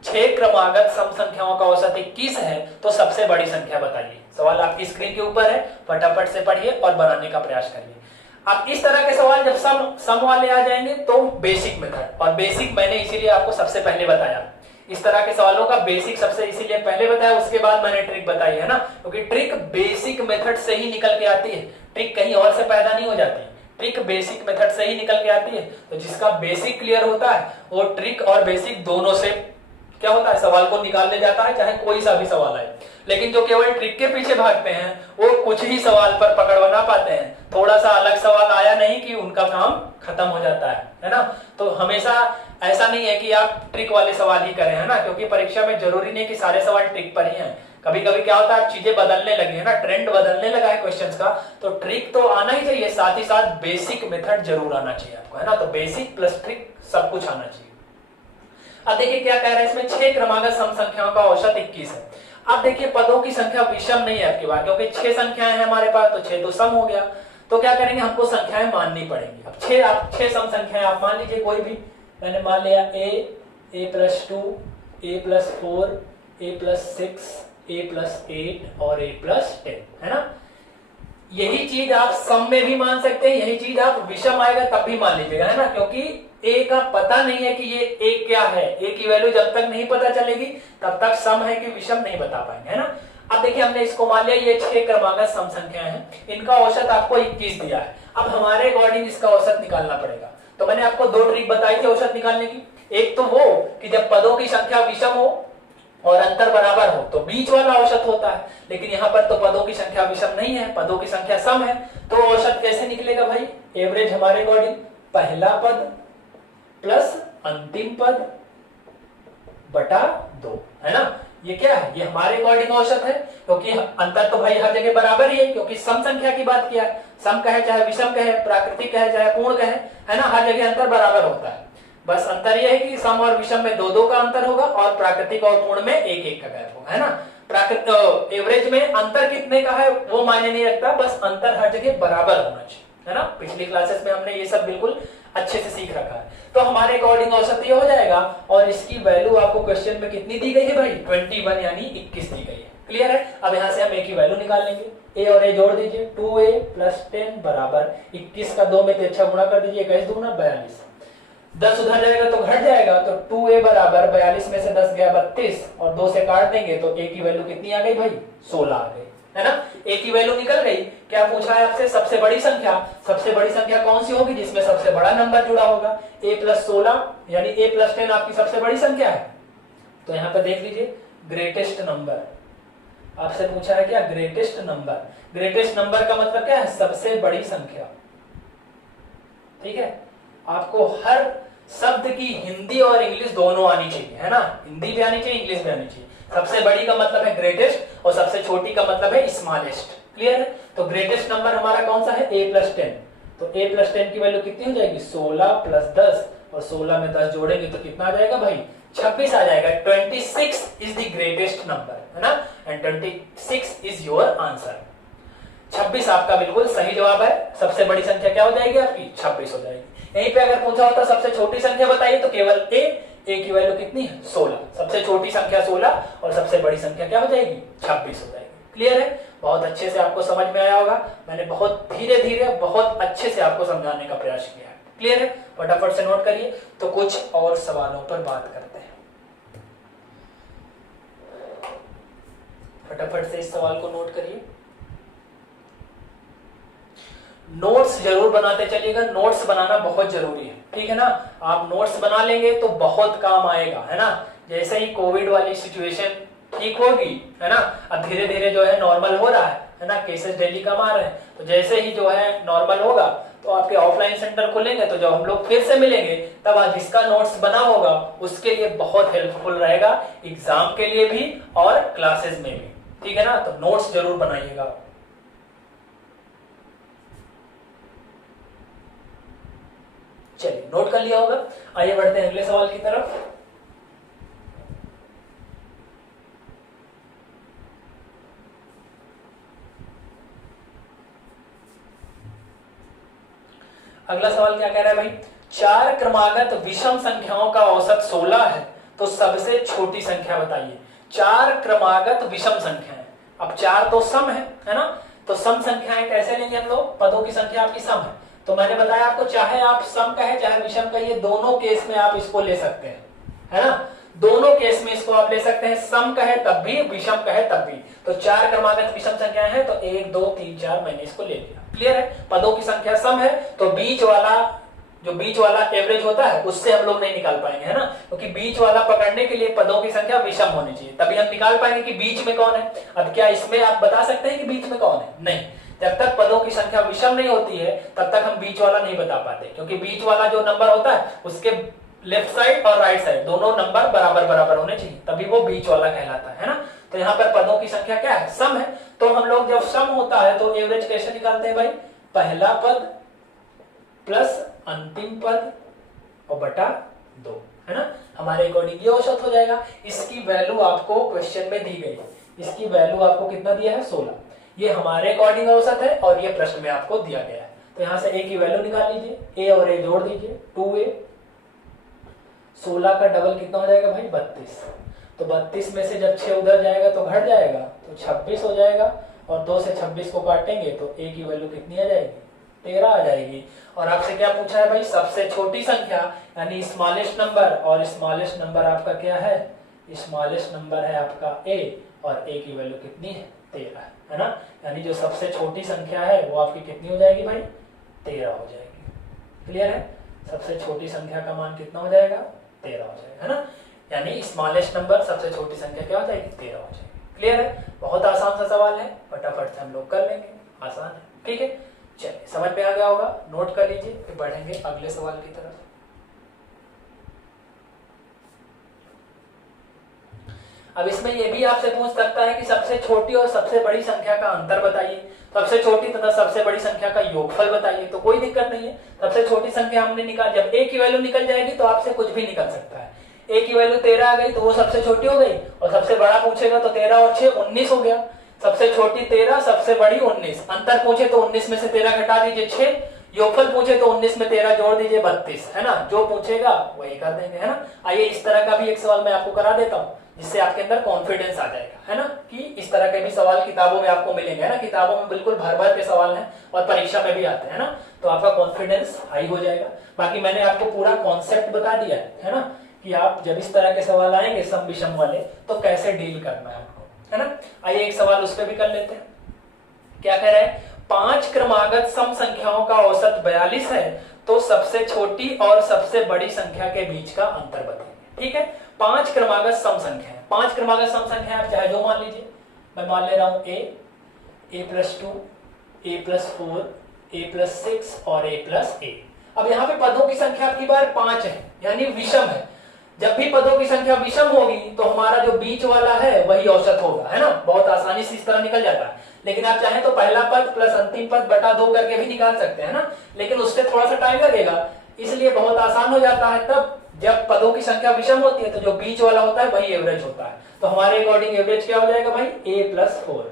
6 क्रमागत सम संख्याओं का औसत 21 है तो सबसे बड़ी संख्या बताइए। सवाल आपकी स्क्रीन के ऊपर है, फटाफट से पढ़िए और बनाने का प्रयास करिए। अब इस तरह के सवाल जब सम वाले आ जाएंगे तो बेसिक मेथड, और बेसिक मैंने इसीलिए आपको सबसे पहले बताया, इस तरह के सवालों का बेसिक सबसे इसीलिए पहले बताया, उसके बाद मैंने ट्रिक बताई, है ना, क्योंकि ट्रिक बेसिक मेथड से ही निकल के आती है, ट्रिक कहीं और से पैदा नहीं हो जाती, ट्रिक बेसिक मेथड से ही निकल के आती है। तो जिसका बेसिक क्लियर होता है वो ट्रिक और बेसिक दोनों से क्या होता है सवाल को निकाल ले जाता है, चाहे कोई सा भी सवाल आए। लेकिन जो केवल ट्रिक के पीछे भागते हैं वो कुछ ही सवाल पर पकड़ बना पाते हैं, थोड़ा सा अलग सवाल आया नहीं कि उनका काम खत्म हो जाता है ना। तो हमेशा ऐसा नहीं है कि आप ट्रिक वाले सवाल ही करें, है ना, क्योंकि परीक्षा में जरूरी नहीं कि सारे सवाल ट्रिक पर ही हैं। कभी कभी क्या होता है चीजें बदलने लगी है ना, ट्रेंड बदलने लगा है क्वेश्चंस का, तो ट्रिक तो आना ही चाहिए, साथ ही साथ बेसिक मेथड जरूर आना चाहिए आपको, है ना। तो बेसिक प्लस ट्रिक सब कुछ आना चाहिए। अब देखिए क्या कह रहा है इसमें, 6 क्रमागत सम संख्याओं का औसत 21 है। अब देखिए पदों की संख्या विषम नहीं है आपकी बात, क्योंकि 6 संख्याएं हैं हमारे पास, तो 6 तो सम हो गया। तो क्या करेंगे, हमको संख्याएं माननी पड़ेंगी। अब 6 सम संख्याएं आप मान लीजिए कोई भी, मैंने मान लिया a+2, a+4, a+6, a+8 और a+10, है ना। यही चीज आप सम में भी मान सकते हैं, यही चीज आप विषम आएगा तब भी मान लीजिएगा, है ना, क्योंकि a का पता नहीं है कि ये a क्या है, a की वैल्यू जब तक नहीं पता चलेगी तब तक सम है कि विषम नहीं बता पाएंगे, है ना। अब देखिए हमने इसको मान लिया ये 6 क्रमागत सम संख्याएं हैं, इनका औसत आपको 21 दिया है। अब हमारे अकॉर्डिंग इसका औसत निकालना पड़ेगा। तो मैंने आपको 2 ट्रिक बताई थी औसत निकालने की, एक तो वो कि जब पदों की संख्या विषम हो और अंतर बराबर हो तो बीच वाला औसत होता है, लेकिन यहाँ पर तो पदों की संख्या विषम नहीं है, पदों की संख्या सम है, तो औसत कैसे निकलेगा भाई? एवरेज हमारे अकॉर्डिंग पहला पद प्लस अंतिम पद बटा 2, है ना। ये क्या है? ये हमारे अकॉर्डिंग औसत है, क्योंकि अंतर तो भाई हर जगह बराबर ही है, क्योंकि सम संख्या की बात किया है। सम कहे चाहे विषम कहे, प्राकृतिक कहे चाहे पूर्ण कहे, है ना, हर जगह अंतर बराबर होता है। बस अंतर यह है कि सम और विषम में 2-2 का अंतर होगा और प्राकृतिक और पूर्ण में 1-1 का गैप होगा, है ना। प्राकृतिक एवरेज में अंतर कितने का है वो मायने नहीं रखता, बस अंतर हर जगह बराबर होना चाहिए, है ना। पिछली क्लासेस में हमने ये सब बिल्कुल अच्छे से सीख रखा है। तो हमारे अकॉर्डिंग औसत ये हो जाएगा, और इसकी वैल्यू आपको क्वेश्चन में कितनी दी गई है भाई? 21 यानी 21 दी गई है। क्लियर है? अब यहां से हम ए की वैल्यू निकाल लेंगे। ए और ए जोड़ दीजिए, 2a + 10 बराबर 21 का 2 में 3 गुणा कर दीजिए, 21 दूना 42। 10 उधर जाएगा तो घट जाएगा, तो 2a बराबर 42 में से 10 गया 32 और 2 से काट देंगे तो a की वैल्यू कितनी आ गई भाई? 16 आ गई, है ना। a की वैल्यू निकल गई। क्या पूछा है आपसे? सबसे बड़ी संख्या। सबसे बड़ी संख्या कौन सी होगी? जिसमें सबसे बड़ा नंबर जुड़ा होगा। a + 16 यानी a + 10 आपकी सबसे बड़ी संख्या है। तो यहाँ पे देख लीजिए, ग्रेटेस्ट नंबर आपसे पूछा है क्या? Greatest number. ग्रेटेस्ट नंबर का मतलब क्या है? सबसे बड़ी संख्या। ठीक है, आपको हर शब्द की हिंदी और इंग्लिश दोनों आनी चाहिए, है ना। हिंदी भी आनी चाहिए, इंग्लिश भी आनी चाहिए। सबसे बड़ी का मतलब है ग्रेटेस्ट और सबसे छोटी का मतलब है स्मॉलेस्ट। क्लियर है? तो ग्रेटेस्ट नंबर हमारा कौन सा है? a + 10। तो a + 10 की वैल्यू कितनी हो जाएगी? 16 + 10, और 16 में 10 जोड़ेंगे तो कितना आ जाएगा भाई? 26 आ जाएगा। 26 इज द ग्रेटेस्ट नंबर, है ना, एंड 26 इज योर आंसर। 26 आपका बिल्कुल सही जवाब है। सबसे बड़ी संख्या क्या हो जाएगी आपकी? 26 हो जाएगी। यहीं पे अगर पूछा होता सबसे छोटी संख्या बताइए तो केवल a की वैल्यू कितनी है? 16। सबसे छोटी संख्या 16 और सबसे बड़ी संख्या क्या हो जाएगी? 26 हो जाएगी। क्लियर है? बहुत अच्छे से आपको समझ में आया होगा। मैंने बहुत धीरे धीरे बहुत अच्छे से आपको समझाने का प्रयास किया है। क्लियर है? फटाफट से नोट करिए। तो कुछ और सवालों पर बात करते हैं। फटाफट से इस सवाल को नोट करिए। नोट्स जरूर बनाते चलिएगा। नोट्स बनाना बहुत जरूरी है, ठीक है ना। आप नोट्स बना लेंगे तो बहुत काम आएगा, है ना। जैसे ही कोविड वाली सिचुएशन ठीक होगी, है ना, अब धीरे धीरे जो है नॉर्मल हो रहा है ना, केसेस डेली कम आ रहे हैं, तो जैसे ही जो है नॉर्मल होगा तो आपके ऑफलाइन सेंटर खुलेंगे, तो जब हम लोग फिर से मिलेंगे तब आज जिसका नोट्स बना होगा उसके लिए बहुत हेल्पफुल रहेगा, एग्जाम के लिए भी और क्लासेस में भी, ठीक है ना। तो नोट्स जरूर बनाइएगा। चलिए, नोट कर लिया होगा। आइए बढ़ते हैं अगले सवाल की तरफ। अगला सवाल क्या कह रहा है भाई? 4 क्रमागत विषम संख्याओं का औसत 16 है, तो सबसे छोटी संख्या बताइए। 4 क्रमागत विषम संख्याएं। अब 4 तो सम है ना। तो सम संख्याएं कैसे लेंगे हम लोग? पदों की संख्या आपकी सम है, तो मैंने बताया आपको, चाहे आप सम कहे चाहे विषम कहिए, दोनों केस में आप इसको ले सकते हैं, है ना। दोनों केस में इसको आप ले सकते हैं, सम कहे तब भी, विषम कहे तब भी। तो 4 क्रमागत विषम संख्याएं हैं, तो 1 2 3 4 मैंने इसको ले लिया। क्लियर है? पदों की संख्या सम है, तो बीच वाला एवरेज होता है उससे हम लोग नहीं निकाल पाएंगे, है ना, क्योंकि बीच वाला पकड़ने के लिए पदों की संख्या विषम होनी चाहिए, तभी हम निकाल पाएंगे कि बीच में कौन है। अब क्या इसमें आप बता सकते हैं कि बीच में कौन है? नहीं। जब तक पदों की संख्या विषम नहीं होती है तब तक हम बीच वाला नहीं बता पाते, क्योंकि बीच वाला जो नंबर होता है उसके लेफ्ट साइड और राइट साइड दोनों नंबर बराबर बराबर होने चाहिए, तभी वो बीच वाला कहलाता है ना। तो यहाँ पर पदों की संख्या क्या है? सम है। तो हम लोग जब सम होता है तो एवरेज कैसे निकालते हैं भाई? पहला पद प्लस अंतिम पद और बटा 2, है ना। हमारे अकॉर्डिंग ये औसत हो जाएगा। इसकी वैल्यू आपको क्वेश्चन में दी गई है। इसकी वैल्यू आपको कितना दिया है? 16। ये हमारे अकॉर्डिंग औसत है और ये प्रश्न में आपको दिया गया है। तो यहां से a की वैल्यू निकाल लीजिए, a और a जोड़ दीजिए, 2a। 16 का डबल कितना हो जाएगा भाई? 32। तो 32 में से जब 6 उधर जाएगा तो घट जाएगा, तो 26 हो जाएगा, और 2 से 26 को काटेंगे तो a की वैल्यू कितनी आ जाएगी? 13 आ जाएगी। और आपसे क्या पूछा है भाई? सबसे छोटी संख्या यानी स्मॉलेस्ट नंबर, और स्मॉलेस्ट नंबर आपका क्या है? स्मॉलेस्ट नंबर है आपका a, और a की वैल्यू कितनी है? 13, है ना। यानी जो सबसे छोटी संख्या है वो आपकी कितनी हो जाएगी भाई? 13 हो जाएगी। क्लियर है? सबसे छोटी संख्या का मान कितना हो जाएगा? 13 हो जाएगा, है ना। यानी स्मॉलेस्ट नंबर सबसे छोटी संख्या क्या हो जाएगी 13 हो जाएगी। क्लियर है, बहुत आसान सा सवाल है, फटाफट से हम लोग कर लेंगे, आसान है, ठीक है। चलिए समझ में आ गया होगा, नोट कर लीजिए, फिर बढ़ेंगे अगले सवाल की तरफ। अब इसमें ये भी आपसे पूछ सकता है कि सबसे छोटी और सबसे बड़ी संख्या का अंतर बताइए, सबसे छोटी तथा सबसे बड़ी संख्या का योगफल बताइए। तो कोई दिक्कत नहीं है, सबसे छोटी संख्या हमने निकाल, जब a की वैल्यू निकल जाएगी तो आपसे कुछ भी निकल सकता है। a की वैल्यू 13 आ गई तो वो सबसे छोटी हो गई, और सबसे बड़ा पूछेगा तो 13 और 6 19 हो गया। सबसे छोटी 13, सबसे बड़ी 19, अंतर पूछे तो 19 में से 13 घटा दीजिए 6, योगफल पूछे तो 19 में 13 जोड़ दीजिए 32, है ना। जो पूछेगा वही कर देंगे, है ना। आइए इस तरह का भी एक सवाल मैं आपको करा देता हूँ, जिससे आपके अंदर कॉन्फिडेंस आ जाएगा, है ना, कि इस तरह के भी सवाल किताबों में आपको मिलेंगे, है ना। किताबों में बिल्कुल भर भर के सवाल हैं और परीक्षा में भी आते हैं, ना, तो आपका कॉन्फिडेंस हाई हो जाएगा। बाकी मैंने आपको पूरा कॉन्सेप्ट बता दिया है ना, कि आप जब इस तरह के सवाल आएंगे सम विषम वाले तो कैसे डील करना है आपको, है ना। आइए एक सवाल उस पर भी कर लेते हैं। क्या कह रहे हैं, 5 क्रमागत सम संख्याओं का औसत 42 है, तो सबसे छोटी और सबसे बड़ी संख्या के बीच का अंतर बताइए। ठीक है, 5 क्रमागत सम संख्या है, 5 क्रमागत सम संख्या आप चाहे जो मान लीजिए, मैं मान ले रहा हूं a+2, a+4, a+6 और a+8। अब यहाँ पे पदों की संख्या आपकी बार 5 है, यानी विषम है। जब भी पदों की संख्या विषम होगी तो हमारा जो बीच वाला है वही औसत होगा, है ना। बहुत आसानी से इस तरह निकल जाता है। लेकिन आप चाहें तो पहला पद प्लस अंतिम पद बटा 2 करके भी निकाल सकते हैं ना, लेकिन उससे थोड़ा सा टाइम लगेगा, इसलिए बहुत आसान हो जाता है तब जब पदों की संख्या विषम होती है, तो जो बीच वाला होता है वही एवरेज होता है। तो हमारे अकॉर्डिंग एवरेज क्या हो जाएगा भाई, a+4।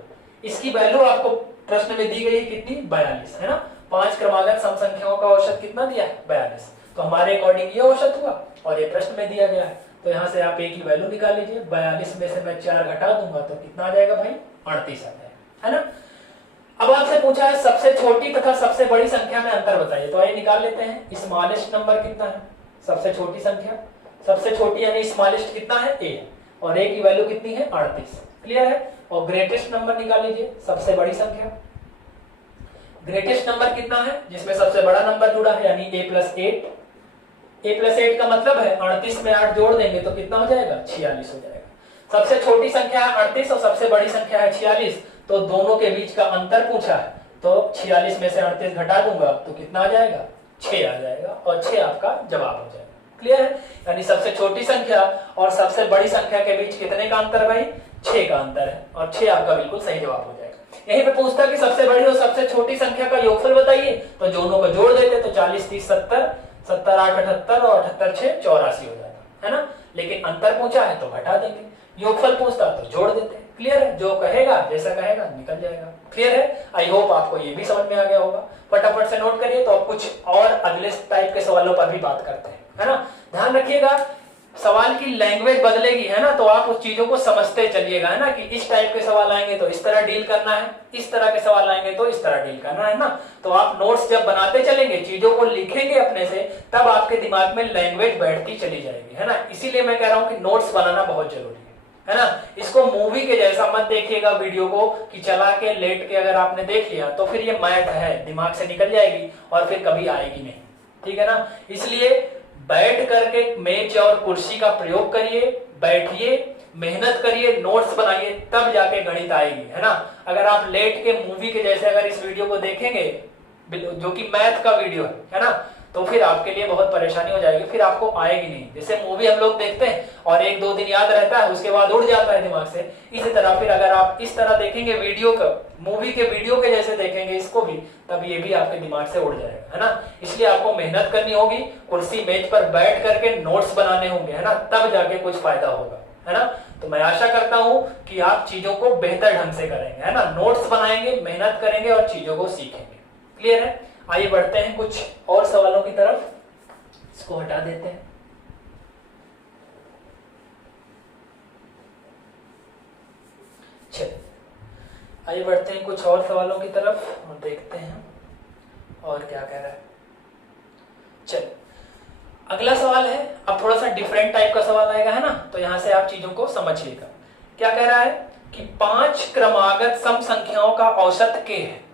इसकी वैल्यू आपको प्रश्न में दी गई है कितनी, 42, है ना। 5 क्रमागत सम संख्याओं का औसत कितना दिया है, 42। तो हमारे अकॉर्डिंग ये औसत हुआ और ये प्रश्न में दिया गया है। तो यहाँ से आप a की वैल्यू निकाल लीजिए, 42 में से मैं 4 घटा दूंगा तो कितना आ जाएगा भाई, 38 आ जाएगा, है ना। अब आपसे पूछा है सबसे छोटी तथा सबसे बड़ी संख्या में अंतर बताइए, तो आइए निकाल लेते हैं। स्मॉलेस्ट नंबर कितना है, सबसे छोटी संख्या, सबसे छोटी यानी स्मॉलेस्ट कितना है, a, और a की वैल्यू कितनी है, 38। क्लियर है। और ग्रेटेस्ट नंबर निकाल लीजिए, सबसे बड़ी संख्या। ग्रेटेस्ट नंबर कितना है, जिसमें सबसे बड़ा नंबर जुड़ा है, यानी a+8। a+8 का मतलब है 38 में 8 जोड़ देंगे तो कितना हो जाएगा, 46 हो जाएगा। सबसे छोटी संख्या है 38 और सबसे बड़ी संख्या है 46, तो दोनों के बीच का अंतर पूछा है, तो 46 में से 38 घटा दूंगा तो कितना आ जाएगा, 6 आ जाएगा, और 6 आपका जवाब हो जाएगा। क्लियर है। यानी सबसे छोटी संख्या और सबसे बड़ी संख्या के बीच कितने का अंतर भाई, 6 का अंतर है, और 6 आपका बिल्कुल सही जवाब हो जाएगा। यहीं पे पूछता कि सबसे बड़ी और सबसे छोटी संख्या का योगफल बताइए, तो दोनों को जोड़ देते तो 40 30 70, 70 8 78 और 78 6 84 हो जाता है ना। लेकिन अंतर पूछा है तो घटा देंगे, योगफल पूछता तो जोड़ देते। क्लियर है, जो कहेगा जैसा कहेगा निकल जाएगा। क्लियर है, आई होप आपको ये भी समझ में आ गया होगा। फटाफट से नोट करिए, तो अब कुछ और अगले टाइप के सवालों पर भी बात करते हैं, है ना। ध्यान रखिएगा, सवाल की लैंग्वेज बदलेगी, है ना, तो आप उस चीजों को समझते चलिएगा, है ना, कि इस टाइप के सवाल आएंगे तो इस तरह डील करना है, इस तरह के सवाल आएंगे तो इस तरह डील करना है ना। तो आप नोट्स जब बनाते चलेंगे, चीजों को लिखेंगे अपने से, तब आपके दिमाग में लैंग्वेज बैठती चली जाएगी, है ना। इसीलिए मैं कह रहा हूं कि नोट्स बनाना बहुत जरूरी है ना। इसको मूवी के जैसा मत देखिएगा वीडियो को, कि चला के लेट के अगर आपने देख लिया तो फिर ये मैथ है, दिमाग से निकल जाएगी और फिर कभी आएगी नहीं, ठीक है ना। इसलिए बैठ करके मेज और कुर्सी का प्रयोग करिए, बैठिए, मेहनत करिए, नोट्स बनाइए, तब जाके गणित आएगी, है ना। अगर आप लेट के मूवी के जैसे अगर इस वीडियो को देखेंगे, जो कि मैथ का वीडियो है ना, तो फिर आपके लिए बहुत परेशानी हो जाएगी, फिर आपको आएगी नहीं। जैसे मूवी हम लोग देखते हैं और 1-2 दिन याद रहता है, उसके बाद उड़ जाता है दिमाग से, इसी तरह फिर अगर आप इस तरह देखेंगे वीडियो का, मूवी के वीडियो के जैसे देखेंगे इसको भी, तब ये भी आपके दिमाग से उड़ जाएगा, है ना। इसलिए आपको मेहनत करनी होगी, कुर्सी मेज पर बैठ करके नोट्स बनाने होंगे, है ना, तब जाके कुछ फायदा होगा, है ना। तो मैं आशा करता हूं कि आप चीजों को बेहतर ढंग से करेंगे, है ना, नोट्स बनाएंगे, मेहनत करेंगे और चीजों को सीखेंगे। क्लियर है। आइए बढ़ते हैं कुछ और सवालों की तरफ, इसको हटा देते हैं। चलिए आइए बढ़ते हैं कुछ और सवालों की तरफ और देखते हैं और क्या कह रहा है। चलिए अगला सवाल है, अब थोड़ा सा डिफरेंट टाइप का सवाल आएगा, है ना, तो यहां से आप चीजों को समझिएगा। क्या कह रहा है कि 5 क्रमागत सम संख्याओं का औसत k है।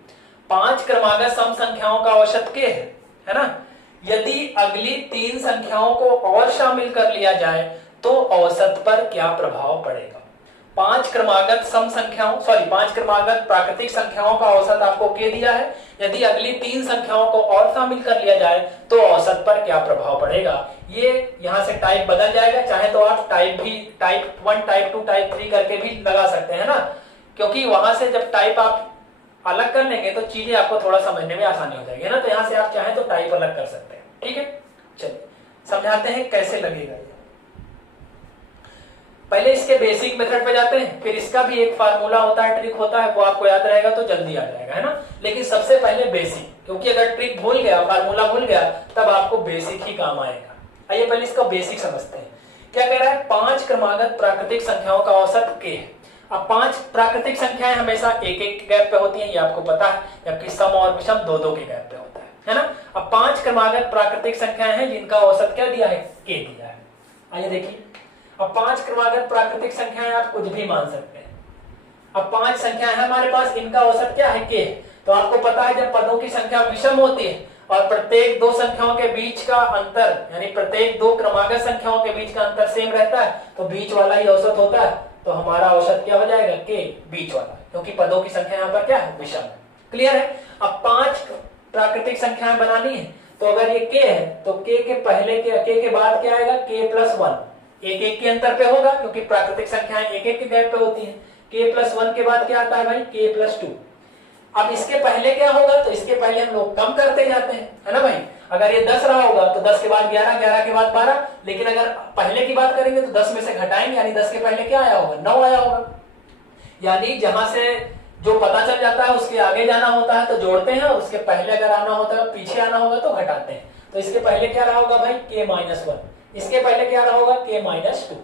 5 क्रमागत सम संख्याओं का औसत k है ना। यदि अगली तीन संख्याओं को और शामिल कर लिया जाए तो औसत पर क्या प्रभाव पड़ेगा। पांच क्रमागत प्राकृतिक संख्याओं का औसत आपको के दिया है, यदि अगली तीन संख्याओं को और शामिल कर लिया जाए तो औसत पर क्या प्रभाव पड़ेगा। ये यहां से टाइप बदल जाएगा, चाहे तो आप टाइप 1, टाइप 2, टाइप 3 करके भी लगा सकते हैं ना, क्योंकि वहां से जब टाइप आप अलग कर लेंगे तो चीजें आपको थोड़ा समझने में आसानी हो जाएगी, है ना। तो यहां से आप चाहें तो टाइप अलग कर सकते हैं, ठीक है। चलिए समझाते हैं कैसे लगेगा ये। पहले इसके बेसिक मेथड पे जाते हैं, फिर इसका भी एक फार्मूला होता है, ट्रिक होता है, वो आपको याद रहेगा तो जल्दी आ जाएगा, है ना। लेकिन सबसे पहले बेसिक, क्योंकि अगर ट्रिक भूल गया, फार्मूला भूल गया, तब आपको बेसिक ही काम आएगा। आइए पहले इसका बेसिक समझते हैं। क्या कह रहा है, पांच क्रमागत प्राकृतिक संख्याओं का औसत के है। अब पांच प्राकृतिक संख्याएं हमेशा एक एक के गैप पे होती हैं, ये आपको पता है, जबकि सम और विषम दो दो के गैप पे होता है ना। अब पांच क्रमागत प्राकृतिक संख्याएं हैं जिनका औसत क्या दिया है, के दिया है। आइए देखिए, अब पांच क्रमागत प्राकृतिक संख्याएं आप कुछ भी मान सकते हैं। अब पांच संख्याएं हैं हमारे पास, इनका औसत क्या है, के। तो आपको पता है जब पदों की संख्या विषम होती है और प्रत्येक दो संख्याओं के बीच का अंतर, यानी प्रत्येक दो क्रमागत संख्याओं के बीच का अंतर सेम रहता है, तो बीच वाला ही औसत होता है। तो हमारा औसत क्या हो जाएगा, के, बीच वाला, क्योंकि पदों की संख्या यहाँ पर क्या है, विषम है। क्लियर है। अब पांच प्राकृतिक संख्याएं बनानी है, तो अगर ये के है तो के के पहले के बाद क्या आएगा, के प्लस 1, एक एक के अंतर पे होगा, क्योंकि प्राकृतिक संख्याएं एक एक के गैप पे होती हैं। के प्लस 1 के बाद क्या आता है भाई, के प्लस 2। अब इसके पहले क्या होगा, तो इसके पहले हम लोग कम करते जाते हैं, है ना भाई। अगर ये 10 रहा होगा तो 10 के बाद 11, 11 के बाद 12, लेकिन अगर पहले की बात करेंगे तो 10 में से घटाएंगे, यानी 10 के पहले क्या आया होगा, 9 आया होगा। यानी जहां से जो पता चल जाता है उसके आगे जाना होता है तो जोड़ते हैं, और उसके पहले अगर आना होता है, पीछे आना होगा तो घटाते हैं। तो इसके पहले क्या रहा होगा भाई, के माइनस 1, इसके पहले क्या रहा होगा, के माइनस 2।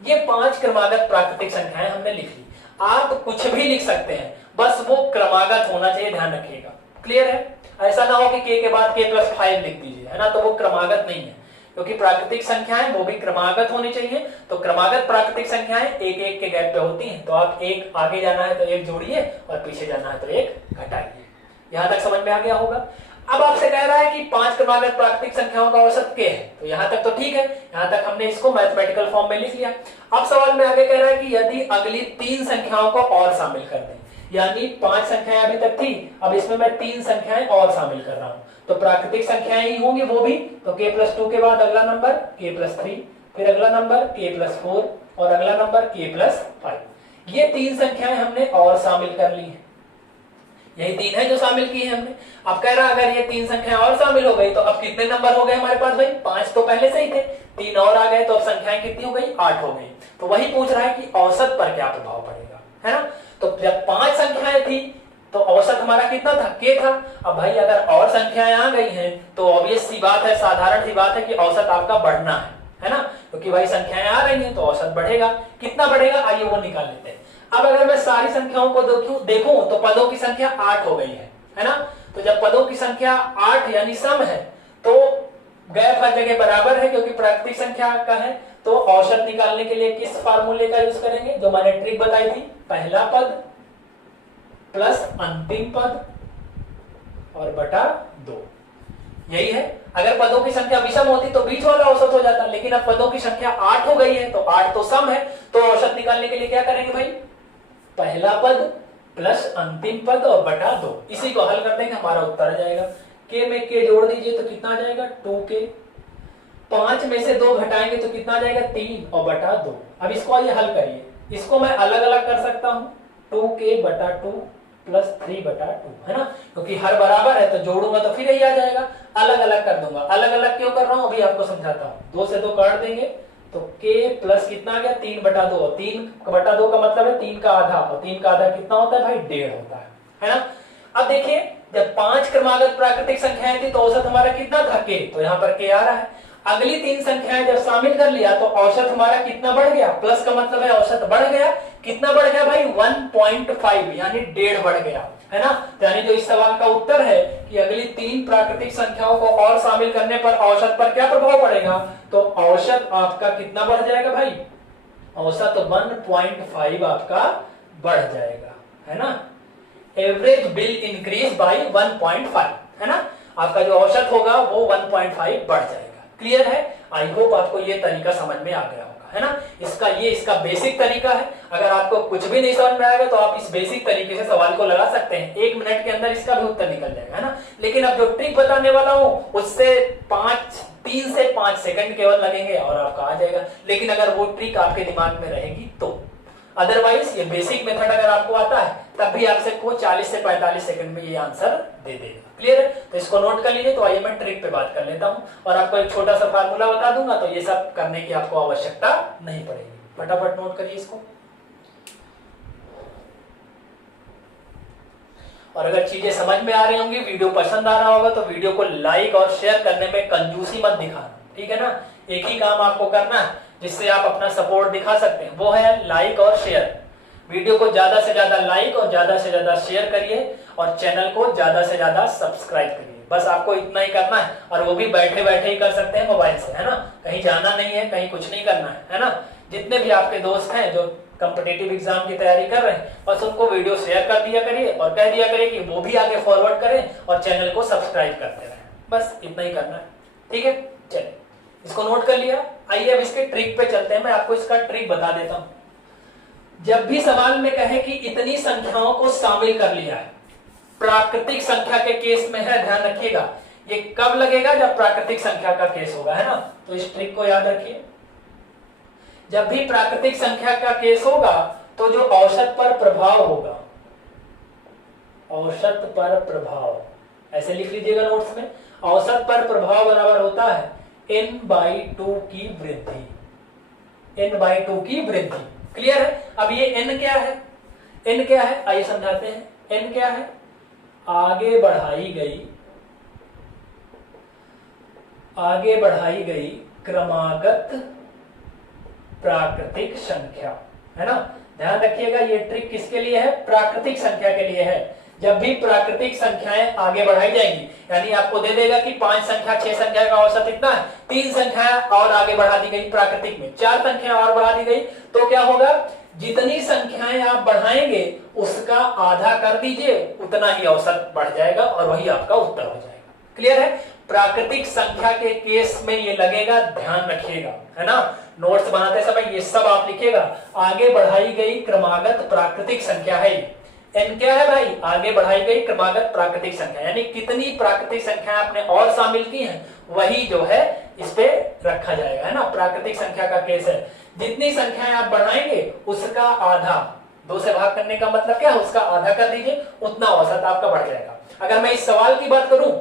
ये पांच क्रमागत प्राकृतिक संख्याएं हमने लिख ली। आप कुछ भी लिख सकते हैं, बस वो क्रमागत होना चाहिए, ध्यान रखिएगा। क्लियर है। ऐसा ना हो कि के बाद के प्लस 5 लिख दीजिए, है ना, तो वो क्रमागत नहीं है, क्योंकि प्राकृतिक संख्याएं वो भी क्रमागत होनी चाहिए। तो क्रमागत प्राकृतिक संख्याएं एक एक के गैप पे होती हैं, तो आप एक आगे जाना है तो एक जोड़िए और पीछे जाना है तो एक घटाइए। यहां तक समझ में आ गया होगा। अब आपसे कह रहा है कि पांच क्रमागत प्राकृतिक संख्याओं का औसत के है, तो यहां तक तो ठीक है, यहां तक हमने इसको मैथमेटिकल फॉर्म में लिख लिया। अब सवाल में आगे कह रहा है कि यदि अगली तीन संख्याओं को और शामिल कर दें, यानी पांच संख्याएं अभी तक थी, अब इसमें मैं तीन संख्याएं और शामिल कर रहा हूं, तो प्राकृतिक संख्याएं ही होंगी वो भी। तो के प्लस 2 के बाद अगला नंबर के प्लस 3, फिर अगला नंबर के प्लस 4 और अगला नंबर के प्लस 5। ये तीन संख्याएं हमने और शामिल कर ली है, यही तीन है जो शामिल की है हमने। अब कह रहा अगर ये तीन संख्याएं और शामिल हो गई तो अब कितने नंबर हो गए हमारे पास भाई, पांच तो पहले से ही थे, तीन और आ गए तो अब संख्याएं कितनी हो गई, 8 हो गई। तो वही पूछ रहा है कि औसत पर क्या प्रभाव पड़ेगा, है ना। तो जब पांच संख्याएं थी तो औसत हमारा कितना था, के था। अब भाई अगर और संख्याएं आ गई हैं तो ऑब्वियस सी बात है, साधारण सी बात है कि औसत आपका बढ़ना है ना, क्योंकि भाई संख्याएं आ रही हैं तो औसत बढ़ेगा। कितना बढ़ेगा, आइए वो निकाल लेते हैं। अब अगर मैं सारी संख्याओं को देखूं तो पदों की संख्या 8 हो गई है ना। तो जब पदों की संख्या 8 यानी सम है तो गैप हर जगह बराबर है, क्योंकि प्राकृतिक संख्या का है। तो औसत निकालने के लिए किस फार्मूले का यूज करेंगे, जो मैंने ट्रिक बताई थी, पहला पद प्लस अंतिम पद और बटा 2, यही है। अगर पदों की संख्या विषम होती तो बीच वाला औसत हो जाता, लेकिन अब पदों की संख्या 8 हो गई है तो 8 तो सम है, तो औसत निकालने के लिए क्या करेंगे भाई, पहला पद प्लस अंतिम पद और बटा 2। इसी को हल कर देंगे, हमारा उत्तर आ जाएगा। के में के जोड़ दीजिए तो कितना आ जाएगा, 2k। 5 में से 2 घटाएंगे तो कितना आ जाएगा, 3 और बटा 2। अब इसको आइए हल करिए, इसको मैं अलग अलग कर सकता हूं, 2k बटा 2 प्लस 3 बटा 2, है ना, क्योंकि हर बराबर है तो जोड़ूंगा तो फिर यही आ जाएगा। अलग अलग कर दूंगा, अलग अलग क्यों कर रहा हूं अभी आपको समझाता हूं। 2 से 2 काट देंगे तो k प्लस कितना आ गया, 3 बटा 2। 3 बटा 2 का मतलब है 3 का आधा, और 3 का आधा कितना होता है भाई, 1.5 होता है ना। अब देखिए जब 5 क्रमागत प्राकृतिक संख्याएं थी तो औसत हमारा कितना था, k, तो यहाँ पर k आ रहा है। अगली तीन संख्याएं जब शामिल कर लिया तो औसत हमारा कितना बढ़ गया, प्लस का मतलब है औसत बढ़ गया। कितना बढ़ गया भाई, 1.5 यानी 1.5 बढ़ गया, है ना। यानी जो इस सवाल का उत्तर है कि अगली तीन प्राकृतिक संख्याओं को और शामिल करने पर औसत पर क्या प्रभाव पड़ेगा, तो औसत आपका कितना बढ़ जाएगा भाई, औसत 1.5 आपका बढ़ जाएगा, है ना। एवरेज बिल इंक्रीज बाय 1.5, है ना। आपका जो औसत होगा वो 1.5 बढ़ जाएगा। क्लियर है? आई होप आपको ये तरीका समझ में आ गया होगा, है ना। इसका बेसिक तरीका है। अगर आपको कुछ भी नहीं समझ में आएगा तो आप इस बेसिक तरीके से सवाल को लगा सकते हैं, 1 मिनट के अंदर इसका भी उत्तर निकल जाएगा, है ना। लेकिन अब जो ट्रिक बताने वाला हूं उससे 3 से 5 सेकंड केवल लगेंगे और आपका आ जाएगा। लेकिन अगर वो ट्रिक आपके दिमाग में रहेगी तो, अदरवाइज ये बेसिक मेथड अगर आपको आता है तब भी आपसे को 40 से 45 सेकंड में ये आंसर दे देगा। क्लियर है? तो इसको नोट कर लीजिए। तो आइए मैं ट्रिक पे बात कर लेता हूं और आपको एक छोटा सा फार्मूला बता दूंगा, तो ये सब करने की आपको आवश्यकता नहीं पड़ेगी। फटाफट नोट करिए इसको। और अगर चीजें समझ में आ रही होंगी, वीडियो पसंद आ रहा होगा तो वीडियो को लाइक और शेयर करने में कंजूसी मत दिखाना, ठीक है ना। एक ही काम आपको करना है जिससे आप अपना सपोर्ट दिखा सकते हैं, वो है लाइक और शेयर। वीडियो को ज्यादा से ज्यादा लाइक और ज्यादा से ज्यादा शेयर करिए और चैनल को ज्यादा से ज्यादा सब्सक्राइब करिए। बस आपको इतना ही करना है, और वो भी बैठे बैठे ही कर सकते हैं मोबाइल से, है ना। कहीं जाना नहीं है, कहीं कुछ नहीं करना है ना। जितने भी आपके दोस्त हैं जो कॉम्पिटिटिव एग्जाम की तैयारी कर रहे हैं, बस उनको वीडियो शेयर कर दिया करिए और कह दिया करिए कि वो भी आगे फॉरवर्ड करें और चैनल को सब्सक्राइब करते रहें। बस इतना ही करना है, ठीक है। चलिए, इसको नोट कर लिया। आइए अब इसके ट्रिक पे चलते हैं। मैं आपको इसका ट्रिक बता देता हूं। जब भी सवाल में कहे कि इतनी संख्याओं को शामिल कर लिया है, प्राकृतिक संख्या के केस में है, ध्यान रखिएगा। ये कब लगेगा? जब प्राकृतिक संख्या का केस होगा, है ना। तो इस ट्रिक को याद रखिए। जब भी प्राकृतिक संख्या का केस होगा तो जो औसत पर प्रभाव होगा, औसत पर प्रभाव, ऐसे लिख लीजिएगा नोट्स में। औसत पर प्रभाव बराबर होता है n/2 की वृद्धि, n/2 की वृद्धि। क्लियर है? अब ये n क्या है? n क्या है? आइए समझाते हैं। n क्या है? आगे बढ़ाई गई क्रमागत प्राकृतिक संख्या, है ना। ध्यान रखिएगा, ये ट्रिक किसके लिए है? प्राकृतिक संख्या के लिए है। जब भी प्राकृतिक संख्याएं आगे बढ़ाई जाएंगी, यानी आपको दे देगा कि 5 संख्या 6 संख्या का औसत इतना है, 3 संख्याएं और आगे बढ़ा दी गई प्राकृतिक में, 4 संख्याएं और बढ़ा दी गई, तो क्या होगा? जितनी संख्याएं आप बढ़ाएंगे उसका आधा कर दीजिए, उतना ही औसत बढ़ जाएगा और वही आपका उत्तर हो जाएगा। क्लियर है? प्राकृतिक संख्या के केस में ये लगेगा, ध्यान रखिएगा, है ना। नोट्स बनाते समय ये सब आप लिखिएगा। आगे बढ़ाई गई क्रमागत प्राकृतिक संख्या है। n क्या है भाई? आगे बढ़ाई गई क्रमागत प्राकृतिक संख्या, यानी कितनी प्राकृतिक संख्या आपने और शामिल की हैं, वही जो है इस पे रखा जाएगा, है ना। प्राकृतिक संख्या का केस है। जितनी संख्याएं आप बढ़ाएंगे उसका आधा, 2 से भाग करने का मतलब क्या है? उसका आधा कर दीजिए, उतना औसत आपका बढ़ जाएगा। अगर मैं इस सवाल की बात करूं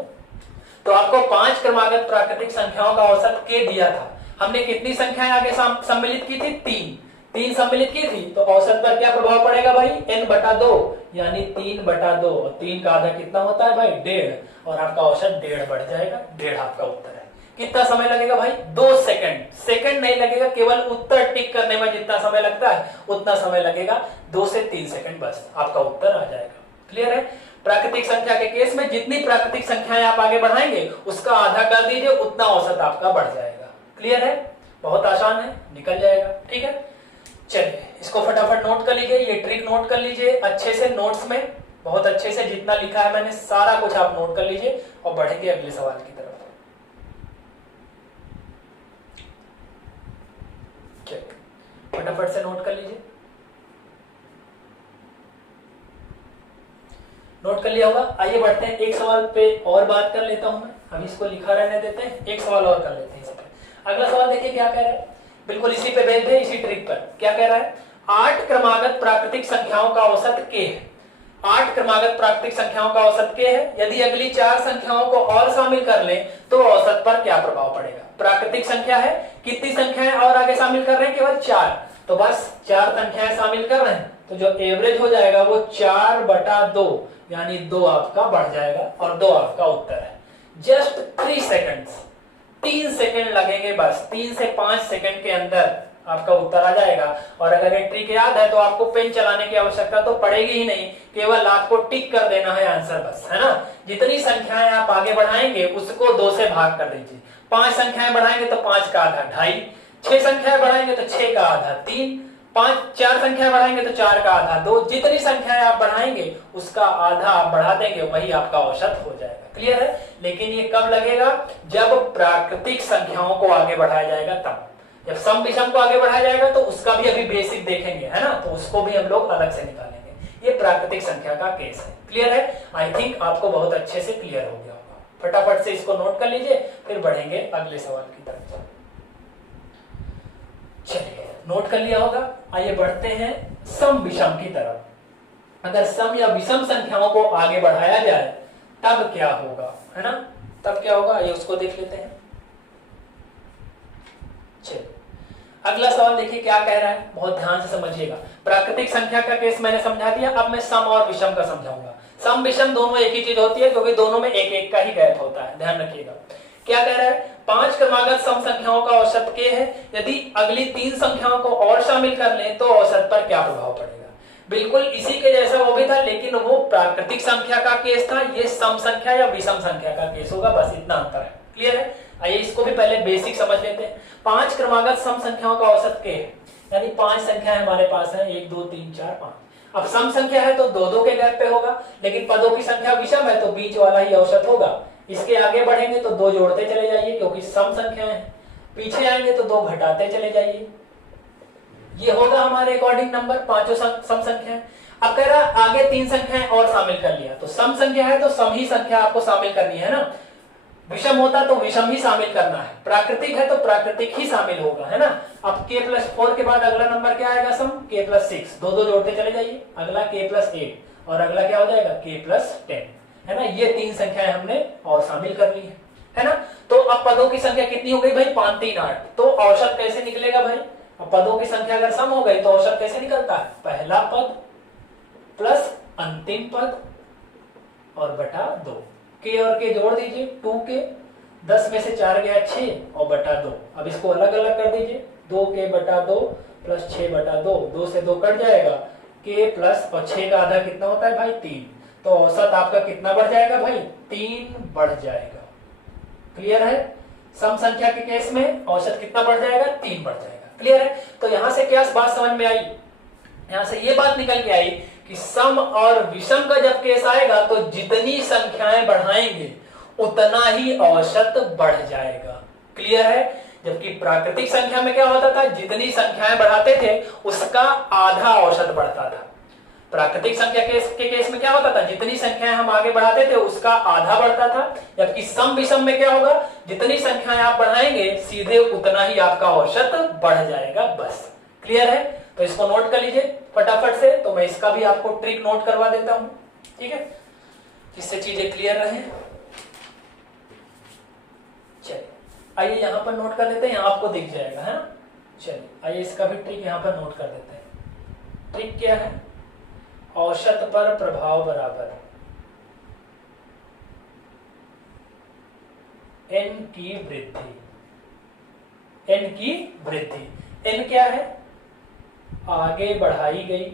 तो आपको 5 क्रमागत प्राकृतिक संख्याओं का औसत के दिया था। हमने कितनी संख्याएं आगे सम्मिलित की थी? 3 सम्मिलित की थी। तो औसत पर क्या प्रभाव पड़ेगा भाई? n/2, यानी 3/2। और 3 का आधा कितना होता है भाई? 1.5। और आपका औसत 1.5 बढ़ जाएगा। 1.5 आपका उत्तर है। कितना समय लगेगा भाई? 2 सेकंड। सेकंड नहीं लगेगा, केवल उत्तर टिक करने में जितना समय लगता है उतना समय लगेगा, 2 से 3 सेकंड, बस आपका उत्तर आ जाएगा। क्लियर है? प्राकृतिक संख्या के केस में जितनी प्राकृतिक संख्याएं आप आगे बढ़ाएंगे उसका आधा कर दीजिए, उतना औसत आपका बढ़ जाएगा। क्लियर है? बहुत आसान है, निकल जाएगा। ठीक है, चलिए इसको फटाफट नोट कर लीजिए। ये ट्रिक नोट कर लीजिए अच्छे से, नोट्स में बहुत अच्छे से जितना लिखा है मैंने सारा कुछ आप नोट कर लीजिए और बढ़ेंगे अगले सवाल की तरफ। चलिए फटाफट से नोट कर लीजिए। नोट कर लिया होगा। आइए बढ़ते हैं, एक सवाल पे और बात कर लेता हूं मैं। अभी इसको लिखा रहने देते हैं, एक सवाल और कर लेते हैं इस पे। अगला सवाल देखिए क्या कह रहा है, बिल्कुल इसी पे भेज दे, इसी ट्रिक पर। क्या कह रहा है? 8 क्रमागत प्राकृतिक संख्याओं का औसत k है। 8 क्रमागत प्राकृतिक संख्याओं का औसत k है। यदि अगली 4 संख्याओं को और शामिल कर लें तो औसत पर क्या प्रभाव पड़ेगा? प्राकृतिक संख्या है, कितनी संख्याएं और आगे शामिल कर रहे हैं? केवल 4। तो बस 4 संख्याएं शामिल कर रहे हैं, तो जो एवरेज हो जाएगा वो 4/2, यानी 2 आपका बढ़ जाएगा और 2 आपका उत्तर है। जस्ट 3 सेकंड्स, 3 सेकंड लगेंगे बस। 3 से 5 सेकंड के अंदर आपका उत्तर आ जाएगा। और अगर ये ट्रिक याद है तो आपको पेन चलाने की आवश्यकता तो पड़ेगी ही नहीं, केवल आपको टिक कर देना है आंसर, बस, है ना। जितनी संख्याएं आप आगे बढ़ाएंगे उसको 2 से भाग कर दीजिए। 5 संख्याएं बढ़ाएंगे तो 5 का आधा 2.5, 6 संख्याएं बढ़ाएंगे तो 6 का आधा 3, पांच, चार संख्याएं बढ़ाएंगे तो चार का आधा दो, जितनी संख्याएं आप बढ़ाएंगे उसका आधा आप बढ़ा देंगे, वही आपका औसत हो जाएगा। क्लियर है? लेकिन ये कब लगेगा? जब प्राकृतिक संख्याओं को आगे बढ़ाया जाएगा तब। जब सम विषम को आगे बढ़ाया जाएगा तो उसका भी अभी बेसिक देखेंगे, है ना, तो उसको भी हम लोग अलग से निकालेंगे। ये प्राकृतिक संख्या का केस है। क्लियर है? आई थिंक आपको बहुत अच्छे से क्लियर हो गया होगा। फटाफट से इसको नोट कर लीजिए, फिर बढ़ेंगे अगले सवाल की तरफ। चलिए, नोट कर लिया होगा। आइए बढ़ते हैं सम विषम की तरफ। अगर सम या विषम संख्याओं को आगे बढ़ाया जाए तब क्या होगा, है ना, तब क्या होगा, ये उसको देख लेते हैं। चलिए, अगला सवाल देखिए क्या कह रहा है, बहुत ध्यान से समझिएगा। प्राकृतिक संख्या का केस मैंने समझा दिया, अब मैं सम और विषम का समझाऊंगा। सम विषम दोनों एक ही चीज होती है, क्योंकि दोनों में एक एक का ही गैप होता है, ध्यान रखिएगा। क्या कह रहा है? 5 क्रमागत सम संख्याओं का औसत के है, यदि अगली 3 संख्याओं को और शामिल कर लें तो औसत पर क्या प्रभाव पड़ेगा। बिल्कुल इसी के जैसा वो भी था, लेकिन वो प्राकृतिक संख्या का केस था, ये सम संख्या या विषम संख्या का केस होगा, बस इतना अंतर है। क्लियर है? आइए इसको भी पहले बेसिक समझ लेते हैं। 5 क्रमागत सम संख्याओं का औसत के है, यानी 5 संख्याएं हमारे पास है, 1 2 3 4 5। अब सम संख्या है तो दो दो के गैप पे होगा, लेकिन पदों की संख्या विषम है तो बीच वाला ही औसत होगा। इसके आगे बढ़ेंगे तो दो जोड़ते चले जाइए, क्योंकि सम संख्याएं हैं। पीछे आएंगे तो दो घटाते चले जाइए। ये होगा हमारे अकॉर्डिंग नंबर, पांचों सम संख्याएं। अब कह रहा आगे 3 संख्याएं और शामिल कर लिया, तो सम संख्या है तो सम ही संख्या आपको शामिल करनी है ना। विषम होता तो विषम ही शामिल करना है, प्राकृतिक है तो प्राकृतिक ही शामिल होगा, है ना। अब k+4 के बाद अगला नंबर क्या आएगा? सम k+6, दो दो जोड़ते चले जाइए। अगला k+8 और अगला क्या हो जाएगा? k+10, है ना। ये 3 संख्याएं हमने और शामिल कर ली है ना। तो अब पदों की संख्या कितनी हो गई भाई? 5 3 8। तो औसत कैसे निकलेगा भाई? अब पदों की संख्या अगर सम हो गई तो औसत कैसे निकलता है? पहला पद प्लस अंतिम पद और बटा 2। के और के जोड़ दीजिए, 2k, 10 में से 4 गया 6 और बटा 2। अब इसको अलग अलग कर दीजिए, 2k बटा 2 प्लस 6 बटा 2, 2 से 2 कट जाएगा, k प्लस और 6 का आधा कितना होता है भाई? 3। तो औसत आपका कितना बढ़ जाएगा भाई? 3 बढ़ जाएगा। क्लियर है? सम संख्या के केस में औसत कितना बढ़ जाएगा? 3 बढ़ जाएगा। क्लियर है? तो यहां से क्या बात समझ में आई? यहां से ये बात निकल के आई कि सम और विषम का जब केस आएगा तो जितनी संख्याएं बढ़ाएंगे उतना ही औसत बढ़ जाएगा। क्लियर है? जबकि प्राकृतिक संख्या में क्या होता था? जितनी संख्याएं बढ़ाते थे उसका आधा औसत बढ़ता था। प्राकृतिक संख्या के केस में क्या होता था? जितनी संख्याएं हम आगे बढ़ाते थे उसका आधा बढ़ता था। जबकि सम विषम में क्या होगा? जितनी संख्याएं आप बढ़ाएंगे सीधे उतना ही आपका औसत बढ़ जाएगा, बस। क्लियर है? तो इसको नोट कर लीजिए फटाफट से। तो मैं इसका भी आपको ट्रिक नोट करवा देता हूं, ठीक है, जिससे चीजें क्लियर रहे। चलिए आइए यहां पर नोट कर देते हैं, यहां आपको दिख जाएगा, है ना। चलिए आइए इसका भी ट्रिक यहां पर नोट कर देते हैं। ट्रिक क्या है? औसत पर प्रभाव बराबर n की वृद्धि। n की वृद्धि, n क्या है? आगे बढ़ाई गई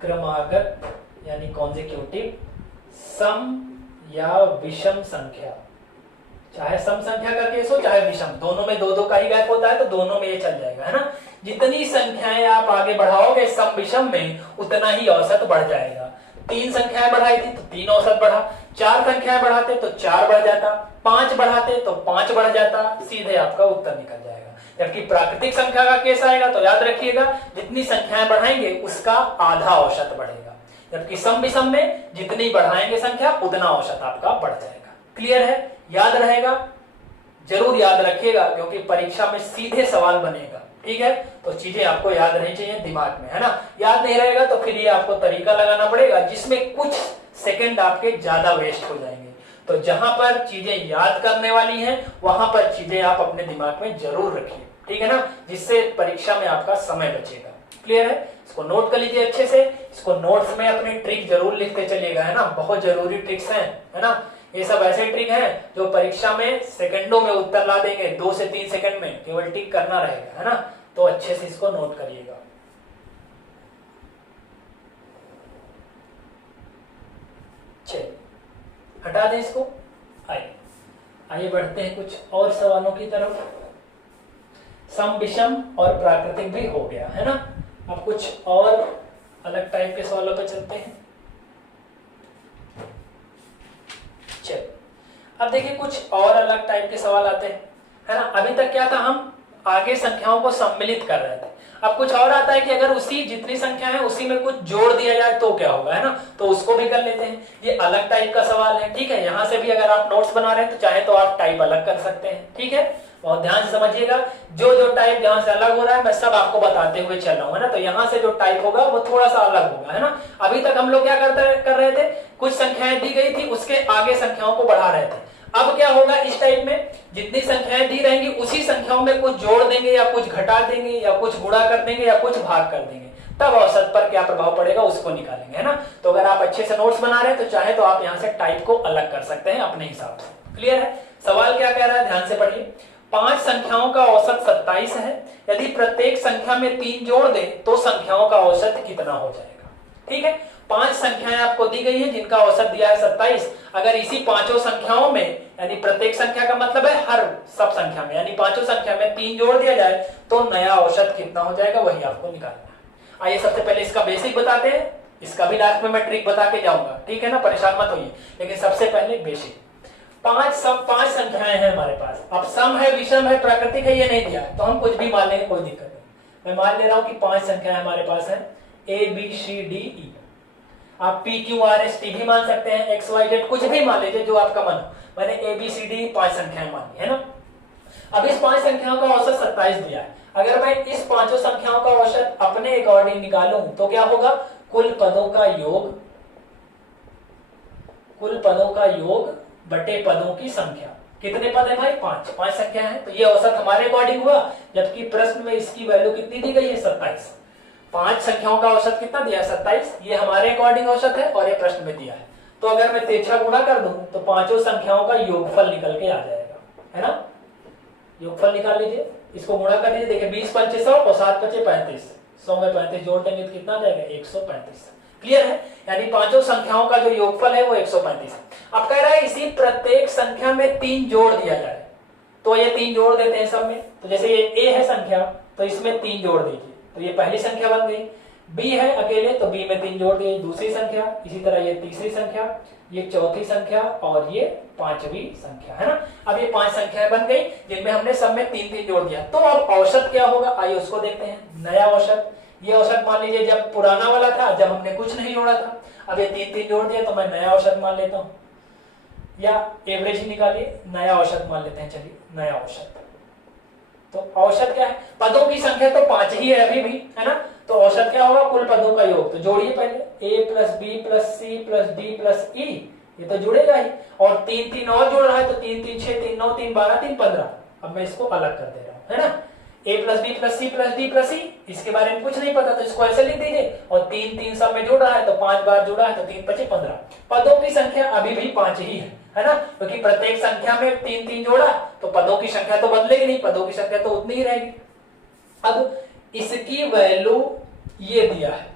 क्रमागत यानी कॉन्जिक्यूटिव सम या विषम संख्या। चाहे सम संख्या का केस हो चाहे विषम, दोनों में दो दो का ही गैप होता है, तो दोनों में ये चल जाएगा, है ना। जितनी संख्याएं आप आगे बढ़ाओगे सम विषम में उतना ही औसत बढ़ जाएगा। 3 संख्याएं बढ़ाई थी तो 3 औसत बढ़ा, 4 संख्याएं बढ़ाते तो 4 बढ़ जाता, 5 बढ़ाते तो 5 बढ़ जाता, सीधे आपका उत्तर निकल जाएगा। जबकि प्राकृतिक संख्या का केस आएगा तो याद रखिएगा जितनी संख्याएं बढ़ाएंगे उसका आधा औसत बढ़ेगा, जबकि सम विषम में जितनी बढ़ाएंगे संख्या उतना औसत आपका बढ़ जाएगा। क्लियर है? याद रहेगा? जरूर याद रखिएगा, क्योंकि परीक्षा में सीधे सवाल बनेगा, ठीक है। तो चीजें आपको याद रहनी चाहिए दिमाग में, है ना। याद नहीं रहेगा तो फिर ये आपको तरीका लगाना पड़ेगा जिसमें कुछ सेकंड आपके ज्यादा वेस्ट हो जाएंगे। तो जहां पर चीजें याद करने वाली हैं वहां पर चीजें आप अपने दिमाग में जरूर रखिए, ठीक है ना, जिससे परीक्षा में आपका समय बचेगा। क्लियर है? इसको नोट कर लीजिए अच्छे से। इसको नोट्स में अपने ट्रिक जरूर लिखते चलिएगा, है ना, बहुत जरूरी ट्रिक्स हैं, है ना। ये सब ऐसे ट्रिक हैं जो परीक्षा में सेकंडों में उत्तर ला देंगे, 2 से 3 सेकंड में, केवल टिक करना रहेगा, है ना। तो अच्छे से इसको नोट करिएगा। चलिए हटा दें इसको। आइए बढ़ते हैं कुछ और सवालों की तरफ। सम विषम और प्राकृतिक भी हो गया है ना। अब कुछ और अलग टाइप के सवालों पे चलते हैं। चलो अब देखिए कुछ और अलग टाइप के सवाल आते हैं, है ना। अभी तक क्या था, हम आगे संख्याओं को सम्मिलित कर रहे थे। अब कुछ और आता है कि अगर उसी जितनी संख्या है उसी में कुछ जोड़ दिया जाए तो क्या होगा, है ना। तो उसको भी कर लेते हैं, ये अलग टाइप का सवाल है, ठीक है। यहां से भी अगर आप नोट्स बना रहे हैं तो चाहे तो आप टाइप अलग कर सकते हैं, ठीक है। और ध्यान से समझिएगा, जो जो टाइप जहां से अलग हो रहा है मैं सब आपको बताते हुए चल रहा हूं, है ना। तो यहाँ से जो टाइप होगा वो थोड़ा सा अलग होगा, है ना। अभी तक हम लोग क्या कर रहे थे, कुछ संख्याएं दी गई थी उसके आगे संख्याओं को बढ़ा रहे थे। अब क्या होगा, इस टाइप में जितनी संख्याएं दी रहेंगी उसी संख्याओं में कुछ जोड़ देंगे या कुछ घटा देंगे या कुछ गुणा कर देंगे या कुछ भाग कर देंगे, तब औसत पर क्या प्रभाव पड़ेगा उसको निकालेंगे, है ना। तो अगर आप अच्छे से नोट्स बना रहे हैं तो चाहे तो आप यहाँ से टाइप को अलग कर सकते हैं अपने हिसाब से। क्लियर है। सवाल क्या कह रहा है, ध्यान से पढ़िए। 5 संख्याओं का औसत 27 है, यदि प्रत्येक संख्या में 3 जोड़ दे तो संख्याओं का औसत कितना हो जाएगा। ठीक है, 5 संख्याएं आपको दी गई हैं जिनका औसत दिया है 27। अगर इसी पांचों संख्याओं में, यानी प्रत्येक संख्या का मतलब है हर सब संख्या में, यानी पांचों संख्या में 3 जोड़ दिया जाए तो नया औसत कितना हो जाएगा, वही आपको निकालना है। आइए सबसे पहले इसका बेसिक बताते हैं, इसका भी लास्ट में मैं ट्रिक बता के जाऊंगा, ठीक है ना, परेशान मत होइए। लेकिन सबसे पहले बेसिक। 5 संख्याएं हैं हमारे पास। अब सम है, विषम है, प्राकृतिक है, ये नहीं दिया है तो हम कुछ भी मान लेंगे, कोई दिक्कत नहीं। मैं मान ले रहा हूं कि 5 संख्याएं हमारे पास है, ABCDE। आप PQRST भी मान सकते हैं, XYZ कुछ भी मान लीजिए जो आपका मन हो। मैंने ABCD 5 संख्याएं मानी है ना। अब इस 5 संख्याओं का औसत 27 दिया है। अगर मैं इस पांचों संख्याओं का औसत अपने अकॉर्डिंग निकालूं तो क्या होगा, कुल पदों का योग बटे पदों की संख्या। कितने पद है भाई, 5 संख्या है, तो ये औसत हमारे अकॉर्डिंग हुआ, जबकि प्रश्न में इसकी वैल्यू कितनी दी गई है, 27। 5 संख्याओं का औसत कितना दिया है, 27। ये हमारे अकॉर्डिंग औसत है और ये प्रश्न में दिया है। तो अगर मैं तिरछा गुणा कर दूं तो पांचों संख्याओं का योगफल निकल के आ जाएगा, है ना। योगफल निकाल लीजिए, इसको गुणा कर लीजिए। देखिए 20 पंचे 100 और 7 पंचे 35, 100 में 35 जोड़ देंगे तो कितना जाएगा, 135। क्लियर है, यानी पांचों संख्याओं का जो योगफल है वो 135 है। अब कह रहा है इसी प्रत्येक संख्या में 3 जोड़ दिया जाए, तो ये 3 जोड़ देते हैं सब में। तो जैसे ये A है संख्या, तो इसमें 3 जोड़ दीजिए, तो ये पहली संख्या बन गई। B है अकेले, तो B में 3 जोड़ दिए, दूसरी संख्या। इसी तरह ये तीसरी संख्या, ये चौथी संख्या और ये पांचवी संख्या, है ना। अब ये 5 संख्याएं बन गई जिनमें हमने सब में 3-3 जोड़ दिया। तो अब औसत क्या होगा, आइए उसको देखते हैं। नया औसत, ये औसत मान लीजिए जब पुराना वाला था, जब हमने कुछ नहीं जोड़ा था। अब ये 3-3 जोड़ दिया तो मैं नया औसत मान लेता हूं, या एवरेज ही निकालिए, नया औसत मान लेते हैं। चलिए नया औसत, तो औसत क्या है, पदों की संख्या तो 5 ही है अभी भी, है ना। तो औसत क्या होगा, कुल पदों का योग। तो जोड़िए पहले, A plus B plus C plus D plus E, ये तो जुड़ेगा ही। और 3-3 और जोड़ रहा है तो 3-3 6, 3 9, 3 12, 3 15। अब मैं इसको अलग कर दे रहा हूं, है ना। A plus B plus C plus D plus E, इसके बारे में कुछ नहीं पता तो इसको ऐसे लिख दीजिए। और 3-3 सब में जोड़ रहा है तो 5 बार जोड़ा है तो 3 5 15। पदों की संख्या अभी भी 5 ही है ना, क्योंकि प्रत्येक संख्या में 3-3 जोड़ा तो पदों की संख्या तो बदलेगी नहीं, पदों की संख्या तो उतनी ही रहेगी। अब इसकी वैल्यू ये दिया है,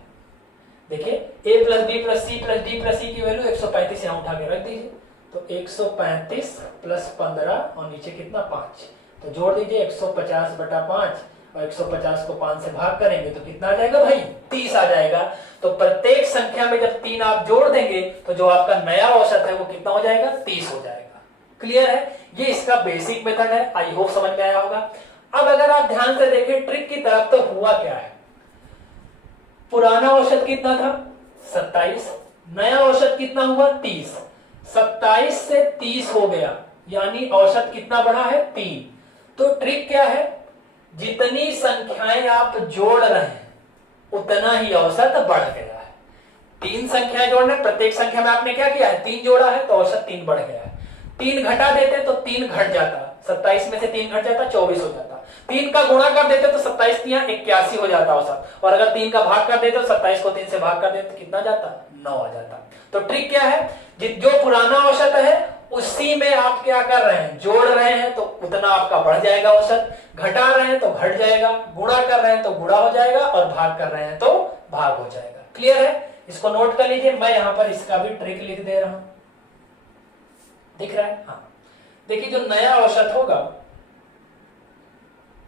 देखिए A plus B plus C plus D plus E की वैल्यू 135 यहां उठा के रख दीजिए। तो 135 प्लस 15 और नीचे कितना, 5। तो जोड़ दीजिए 150 बटा 5, और 150 को 5 से भाग करेंगे तो कितना आ जाएगा भाई, 30 आ जाएगा। तो प्रत्येक संख्या में जब 3 आप जोड़ देंगे तो जो आपका नया औसत है वो कितना हो जाएगा, 30 हो जाएगा। क्लियर है, ये इसका बेसिक मेथड है। आई होप समझ में आया होगा। अब अगर आप ध्यान से देखें ट्रिक की तरफ, तो हुआ क्या है, पुराना औसत कितना था, 27। नया औसत कितना हुआ, 30। 27 से 30 हो गया, यानी औसत कितना बढ़ा है, 3। तो ट्रिक क्या है, जितनी संख्याएं आप जोड़ रहे हैं उतना ही औसत बढ़ गया है। 3 संख्याएं जोड़ने, प्रत्येक संख्या में आपने क्या किया है, 3 जोड़ा है तो औसत 3 बढ़ गया है। 3 घटा देते तो 3 घट जाता, 27 में से 3 घट जाता 24 हो जाता। 3 का गुणा कर देते तो 27 3 81 हो जाता औसत। और अगर 3 का भाग कर देते तो 27 को 3 से भाग कर देते तो कितना जाता, 9 आ जाता। तो ट्रिक क्या है, जो पुराना औसत है उसी में आप क्या कर रहे हैं, जोड़ रहे हैं तो उतना आपका बढ़ जाएगा औसत, घटा रहे हैं तो घट जाएगा, गुणा कर रहे हैं तो गुणा हो जाएगा, और भाग कर रहे हैं तो भाग हो जाएगा। क्लियर है, इसको नोट कर लीजिए। मैं यहां पर इसका भी ट्रिक लिख दे रहा हूं, दिख रहा है। हाँ देखिए, जो नया औसत होगा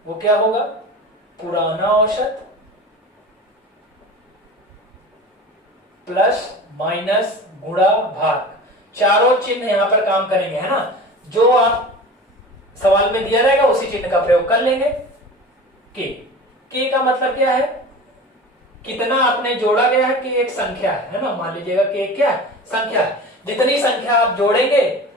वो क्या होगा, पुराना औसत प्लस माइनस गुणा भाग। चारों चिन्ह यहां पर काम करेंगे, है ना। जो आप सवाल में दिया रहेगा उसी चिन्ह का प्रयोग कर लेंगे। के का मतलब क्या है, कितना आपने जोड़ा गया है, कि एक संख्या है ना। मान लीजिएगा कि क्या संख्या है, जितनी संख्या आप जोड़ेंगे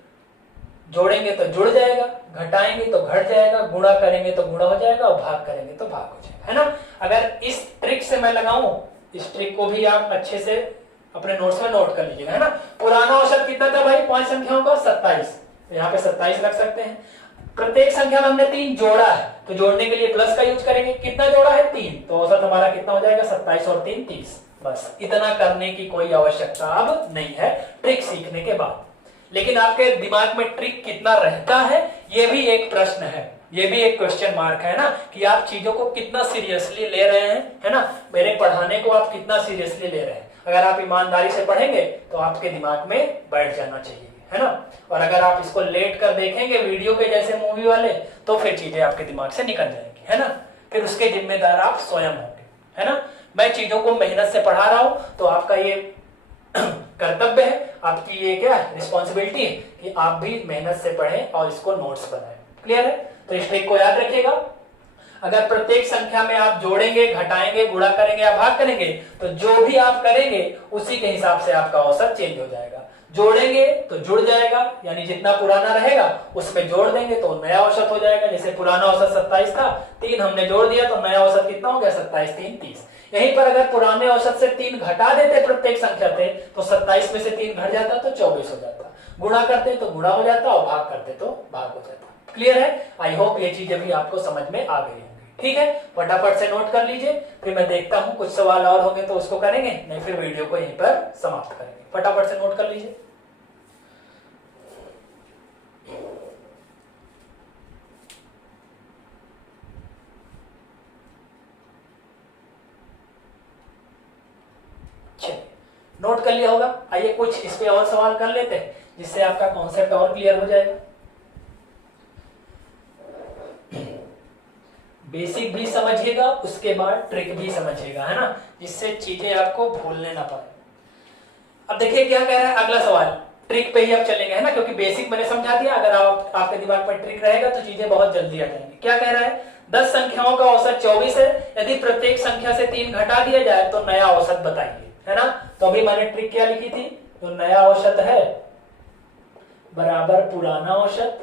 तो जुड़ जाएगा, घटाएंगे तो घट जाएगा, गुणा करेंगे तो गुणा हो जाएगा और भाग करेंगे तो भाग हो जाएगा, है ना। अगर इस ट्रिक से मैं लगाऊं, इस ट्रिक को भी आप अच्छे से अपने नोट्स में नोट कर लीजिएगा, है ना। पुराना औसत कितना था भाई, 5 संख्याओं का 27, तो यहाँ पे 27 रख सकते हैं। प्रत्येक संख्या में हमने 3 जोड़ा है, तो जोड़ने के लिए प्लस का यूज करेंगे। कितना जोड़ा है, 3, तो औसत हमारा कितना हो जाएगा, 27 और 3 30। बस इतना करने की कोई आवश्यकता अब नहीं है ट्रिक सीखने के बाद। लेकिन आपके दिमाग में ट्रिक कितना रहता है, ये भी एक प्रश्न है, ये भी एक क्वेश्चन मार्क है ना, कि आप चीजों को कितना सीरियसली ले रहे हैं, है ना। मेरे पढ़ाने को आप कितना सीरियसली ले रहे हैं। अगर आप ईमानदारी से पढ़ेंगे तो आपके दिमाग में बैठ जाना चाहिए, है ना। और अगर आप इसको लेट कर देखेंगे वीडियो के जैसे मूवी वाले, तो फिर चीजें आपके दिमाग से निकल जाएंगी, है ना। फिर उसके जिम्मेदार आप स्वयं होंगे, है ना। मैं चीजों को मेहनत से पढ़ा रहा हूं, तो आपका ये कर्तव्य है, आपकी ये क्या रिस्पॉन्सिबिलिटी है कि आप भी मेहनत से पढ़ें और इसको नोट्स बनाएं। क्लियर है, तो इस ट्रिक को याद रखिएगा। अगर प्रत्येक संख्या में आप जोड़ेंगे, घटाएंगे, गुणा करेंगे या भाग करेंगे, तो जो भी आप करेंगे उसी के हिसाब से आपका औसत चेंज हो जाएगा। जोड़ेंगे तो जुड़ जाएगा, यानी जितना पुराना रहेगा उसमें जोड़ देंगे तो नया औसत हो जाएगा। जैसे पुराना औसत 27 था, 3 हमने जोड़ दिया तो नया औसत कितना हो गया, 27 3 30। यहीं पर अगर पुराने औसत से 3 घटा देते प्रत्येक संख्या से, तो 27 में से 3 घट जाता तो 24 हो जाता। गुणा करते तो गुणा हो जाता और भाग करते तो भाग हो जाता। क्लियर है, आई होप ये चीजें भी आपको समझ में आ गई होंगी। ठीक है, फटाफट से नोट कर लीजिए, फिर मैं देखता हूं कुछ सवाल और होंगे तो उसको करेंगे, नहीं फिर वीडियो को यहीं पर समाप्त करेंगे। फटाफट से नोट कर लीजिए। नोट कर लिया होगा। आइए कुछ इस पे और सवाल कर लेते हैं, जिससे आपका कॉन्सेप्ट और क्लियर हो जाएगा। बेसिक भी समझिएगा, उसके बाद ट्रिक भी समझिएगा, है ना, जिससे चीजें आपको भूलने ना पाए। अब देखिए क्या कह रहा है अगला सवाल, ट्रिक पे ही अब चलेंगे, है ना, क्योंकि बेसिक मैंने समझा दिया। अगर आपके दिमाग में ट्रिक रहेगा तो चीजें बहुत जल्दी आ जाएंगी। क्या कह रहा है, 10 संख्याओं का औसत 24 है, यदि प्रत्येक संख्या से 3 घटा दिया जाए तो नया औसत बताइए, है ना। तो अभी मैंने ट्रिक क्या लिखी थी, तो नया औसत है बराबर पुराना औसत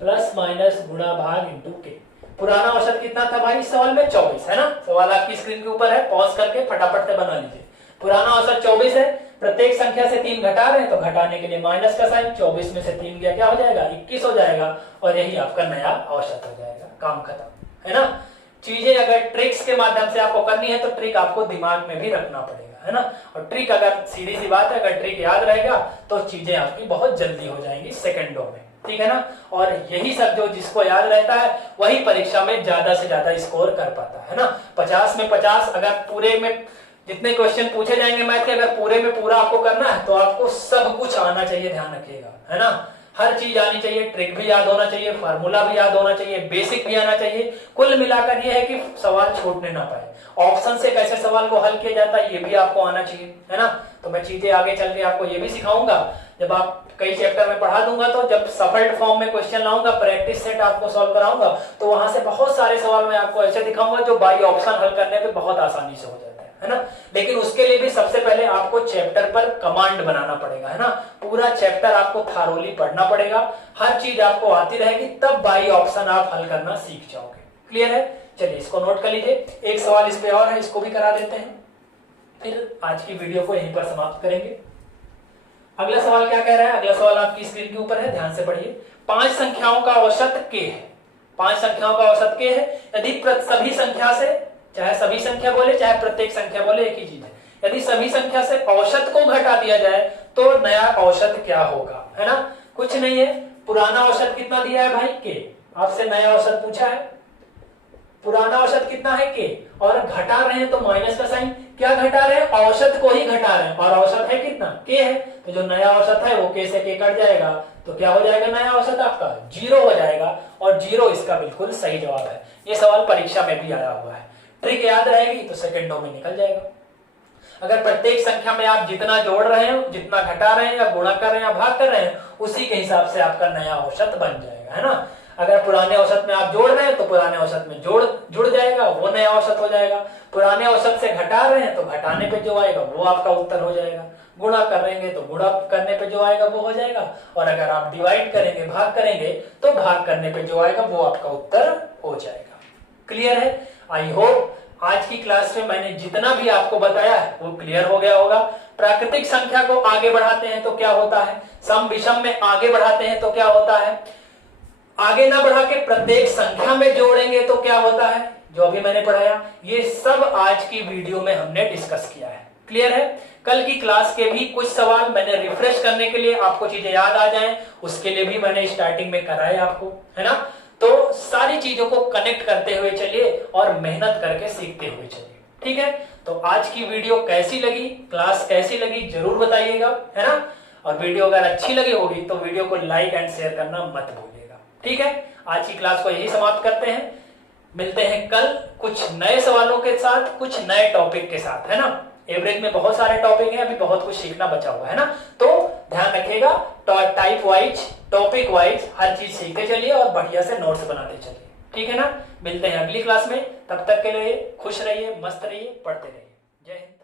प्लस माइनस गुणा भाग इंटू के। पुराना औसत कितना था भाई इस सवाल में, 24, है ना। सवाल आपकी स्क्रीन के ऊपर है, पॉज करके फटाफट से बना लीजिए। पुराना औसत 24 है, प्रत्येक संख्या से 3 घटा रहे हैं तो घटाने के लिए माइनस का साइन, 24 में से 3 गया क्या हो जाएगा, 21 हो जाएगा, और यही आपका नया औसत हो जाएगा। काम खत्म, है ना। चीजें अगर ट्रिक्स के माध्यम से आपको करनी है तो ट्रिक आपको दिमाग में भी रखना पड़ेगा, है ना। और ट्रिक अगर सीधी सी बात है, अगर ट्रिक याद रहेगा तो चीजें आपकी बहुत जल्दी हो जाएंगी, सेकंडों में, ठीक है ना। और यही सब जो जिसको याद रहता है वही परीक्षा में ज्यादा से ज्यादा स्कोर कर पाता है ना। 50 में 50, अगर पूरे में जितने क्वेश्चन पूछे जाएंगे मैथ के, अगर पूरे में पूरा आपको करना है तो आपको सब कुछ आना चाहिए, ध्यान रखिएगा, है ना। हर चीज आनी चाहिए, ट्रिक भी याद होना चाहिए, फार्मूला भी याद होना चाहिए, बेसिक भी आना चाहिए। कुल मिलाकर ये है कि सवाल छूटने ना पाए। ऑप्शन से कैसे सवाल को हल किया जाता है ये भी आपको आना चाहिए, है ना। तो मैं चीजें आगे चल के आपको ये भी सिखाऊंगा। जब आप कई चैप्टर में पढ़ा दूंगा तो जब सफल्ड फॉर्म में क्वेश्चन लाऊंगा, प्रैक्टिस सेट आपको सॉल्व कराऊंगा, तो वहां से बहुत सारे सवाल मैं आपको ऐसे दिखाऊंगा जो बाई ऑप्शन हल करने पे बहुत आसानी से हो जाता है ना। लेकिन उसके लिए भी सबसे पहले आपको चैप्टर पर कमांड बनाना पड़ेगा, है ना। पूरा चैप्टर आपको थारोली पढ़ना पड़ेगा, हर चीज आपको आती रहेगी, तब बाई ऑप्शन आप हल करना सीख जाओगे। क्लियर है, चलिए इसको नोट कर लीजिए। एक सवाल इस पे और है, इसको भी करा देते हैं, फिर आज की वीडियो को यहीं पर समाप्त करेंगे। अगला सवाल क्या कह रहा है, अगला सवाल आपकी स्क्रीन के ऊपर है, ध्यान से पढ़िए। 5 संख्याओं का औसत के है, 5 संख्याओं का औसत के है, यदि सभी संख्या से, चाहे सभी संख्या बोले चाहे प्रत्येक संख्या बोले एक ही चीज है, यदि सभी संख्या से औसत को घटा दिया जाए तो नया औसत क्या होगा, है ना। कुछ नहीं है, पुराना औसत कितना दिया है भाई के, आपसे नया औसत पूछा है, पुराना औसत कितना है के, और घटा रहे हैं तो माइनस का साइन। क्या घटा रहे हैं? औसत को ही घटा रहे हैं, और औसत है कितना? के है। तो जो नया औसत है वो के से के कट जाएगा, तो क्या हो जाएगा? नया औसत आपका 0 हो जाएगा, और 0 इसका बिल्कुल सही जवाब है। ये सवाल परीक्षा में भी आया हुआ है। ट्रिक याद रहेगी तो सेकंडों में निकल जाएगा। अगर प्रत्येक संख्या में आप जितना जोड़ रहे हो, जितना घटा रहे हैं या गुणा कर रहे हैं या भाग कर रहे हैं, उसी के हिसाब से आपका नया औसत बन जाएगा, है ना। अगर पुराने औसत में आप जोड़ रहे हैं तो पुराने औसत में जुड़ जाएगा, वो नया औसत हो जाएगा। पुराने औसत से घटा रहे हैं तो घटाने पे जो आएगा वो आपका उत्तर हो जाएगा। गुणा करेंगे तो गुणा करने पे जो आएगा वो हो जाएगा, और अगर आप डिवाइड करेंगे, भाग करेंगे, तो भाग करने पे जो आएगा वो आपका उत्तर हो जाएगा। क्लियर है? आई होप आज की क्लास में मैंने जितना भी आपको बताया है वो क्लियर हो गया होगा। प्राकृतिक संख्या को आगे बढ़ाते हैं तो क्या होता है, सम विषम में आगे बढ़ाते हैं तो क्या होता है, आगे ना बढ़ा के प्रत्येक संख्या में जोड़ेंगे तो क्या होता है, जो अभी मैंने पढ़ाया, ये सब आज की वीडियो में हमने डिस्कस किया है। क्लियर है? कल की क्लास के भी कुछ सवाल मैंने रिफ्रेश करने के लिए, आपको चीजें याद आ जाएं, उसके लिए भी मैंने स्टार्टिंग में कराया आपको, है ना। तो सारी चीजों को कनेक्ट करते हुए चलिए और मेहनत करके सीखते हुए चलिए। ठीक है? तो आज की वीडियो कैसी लगी, क्लास कैसी लगी, जरूर बताइएगा, है ना। और वीडियो अगर अच्छी लगी होगी तो वीडियो को लाइक एंड शेयर करना मत भूलिएगा। ठीक है? आज की क्लास को यही समाप्त करते हैं। मिलते हैं कल कुछ नए सवालों के साथ, कुछ नए टॉपिक के साथ, है ना। एवरेज में बहुत सारे टॉपिक हैं, अभी बहुत कुछ सीखना बचा हुआ है ना। तो ध्यान रखिएगा, टाइप वाइज, टॉपिक वाइज हर चीज सीखते चलिए और बढ़िया से नोट्स बनाते चलिए। ठीक है ना। मिलते हैं अगली क्लास में, तब तक के लिए खुश रहिए, मस्त रहिए, पढ़ते रहिए। जय हिंद।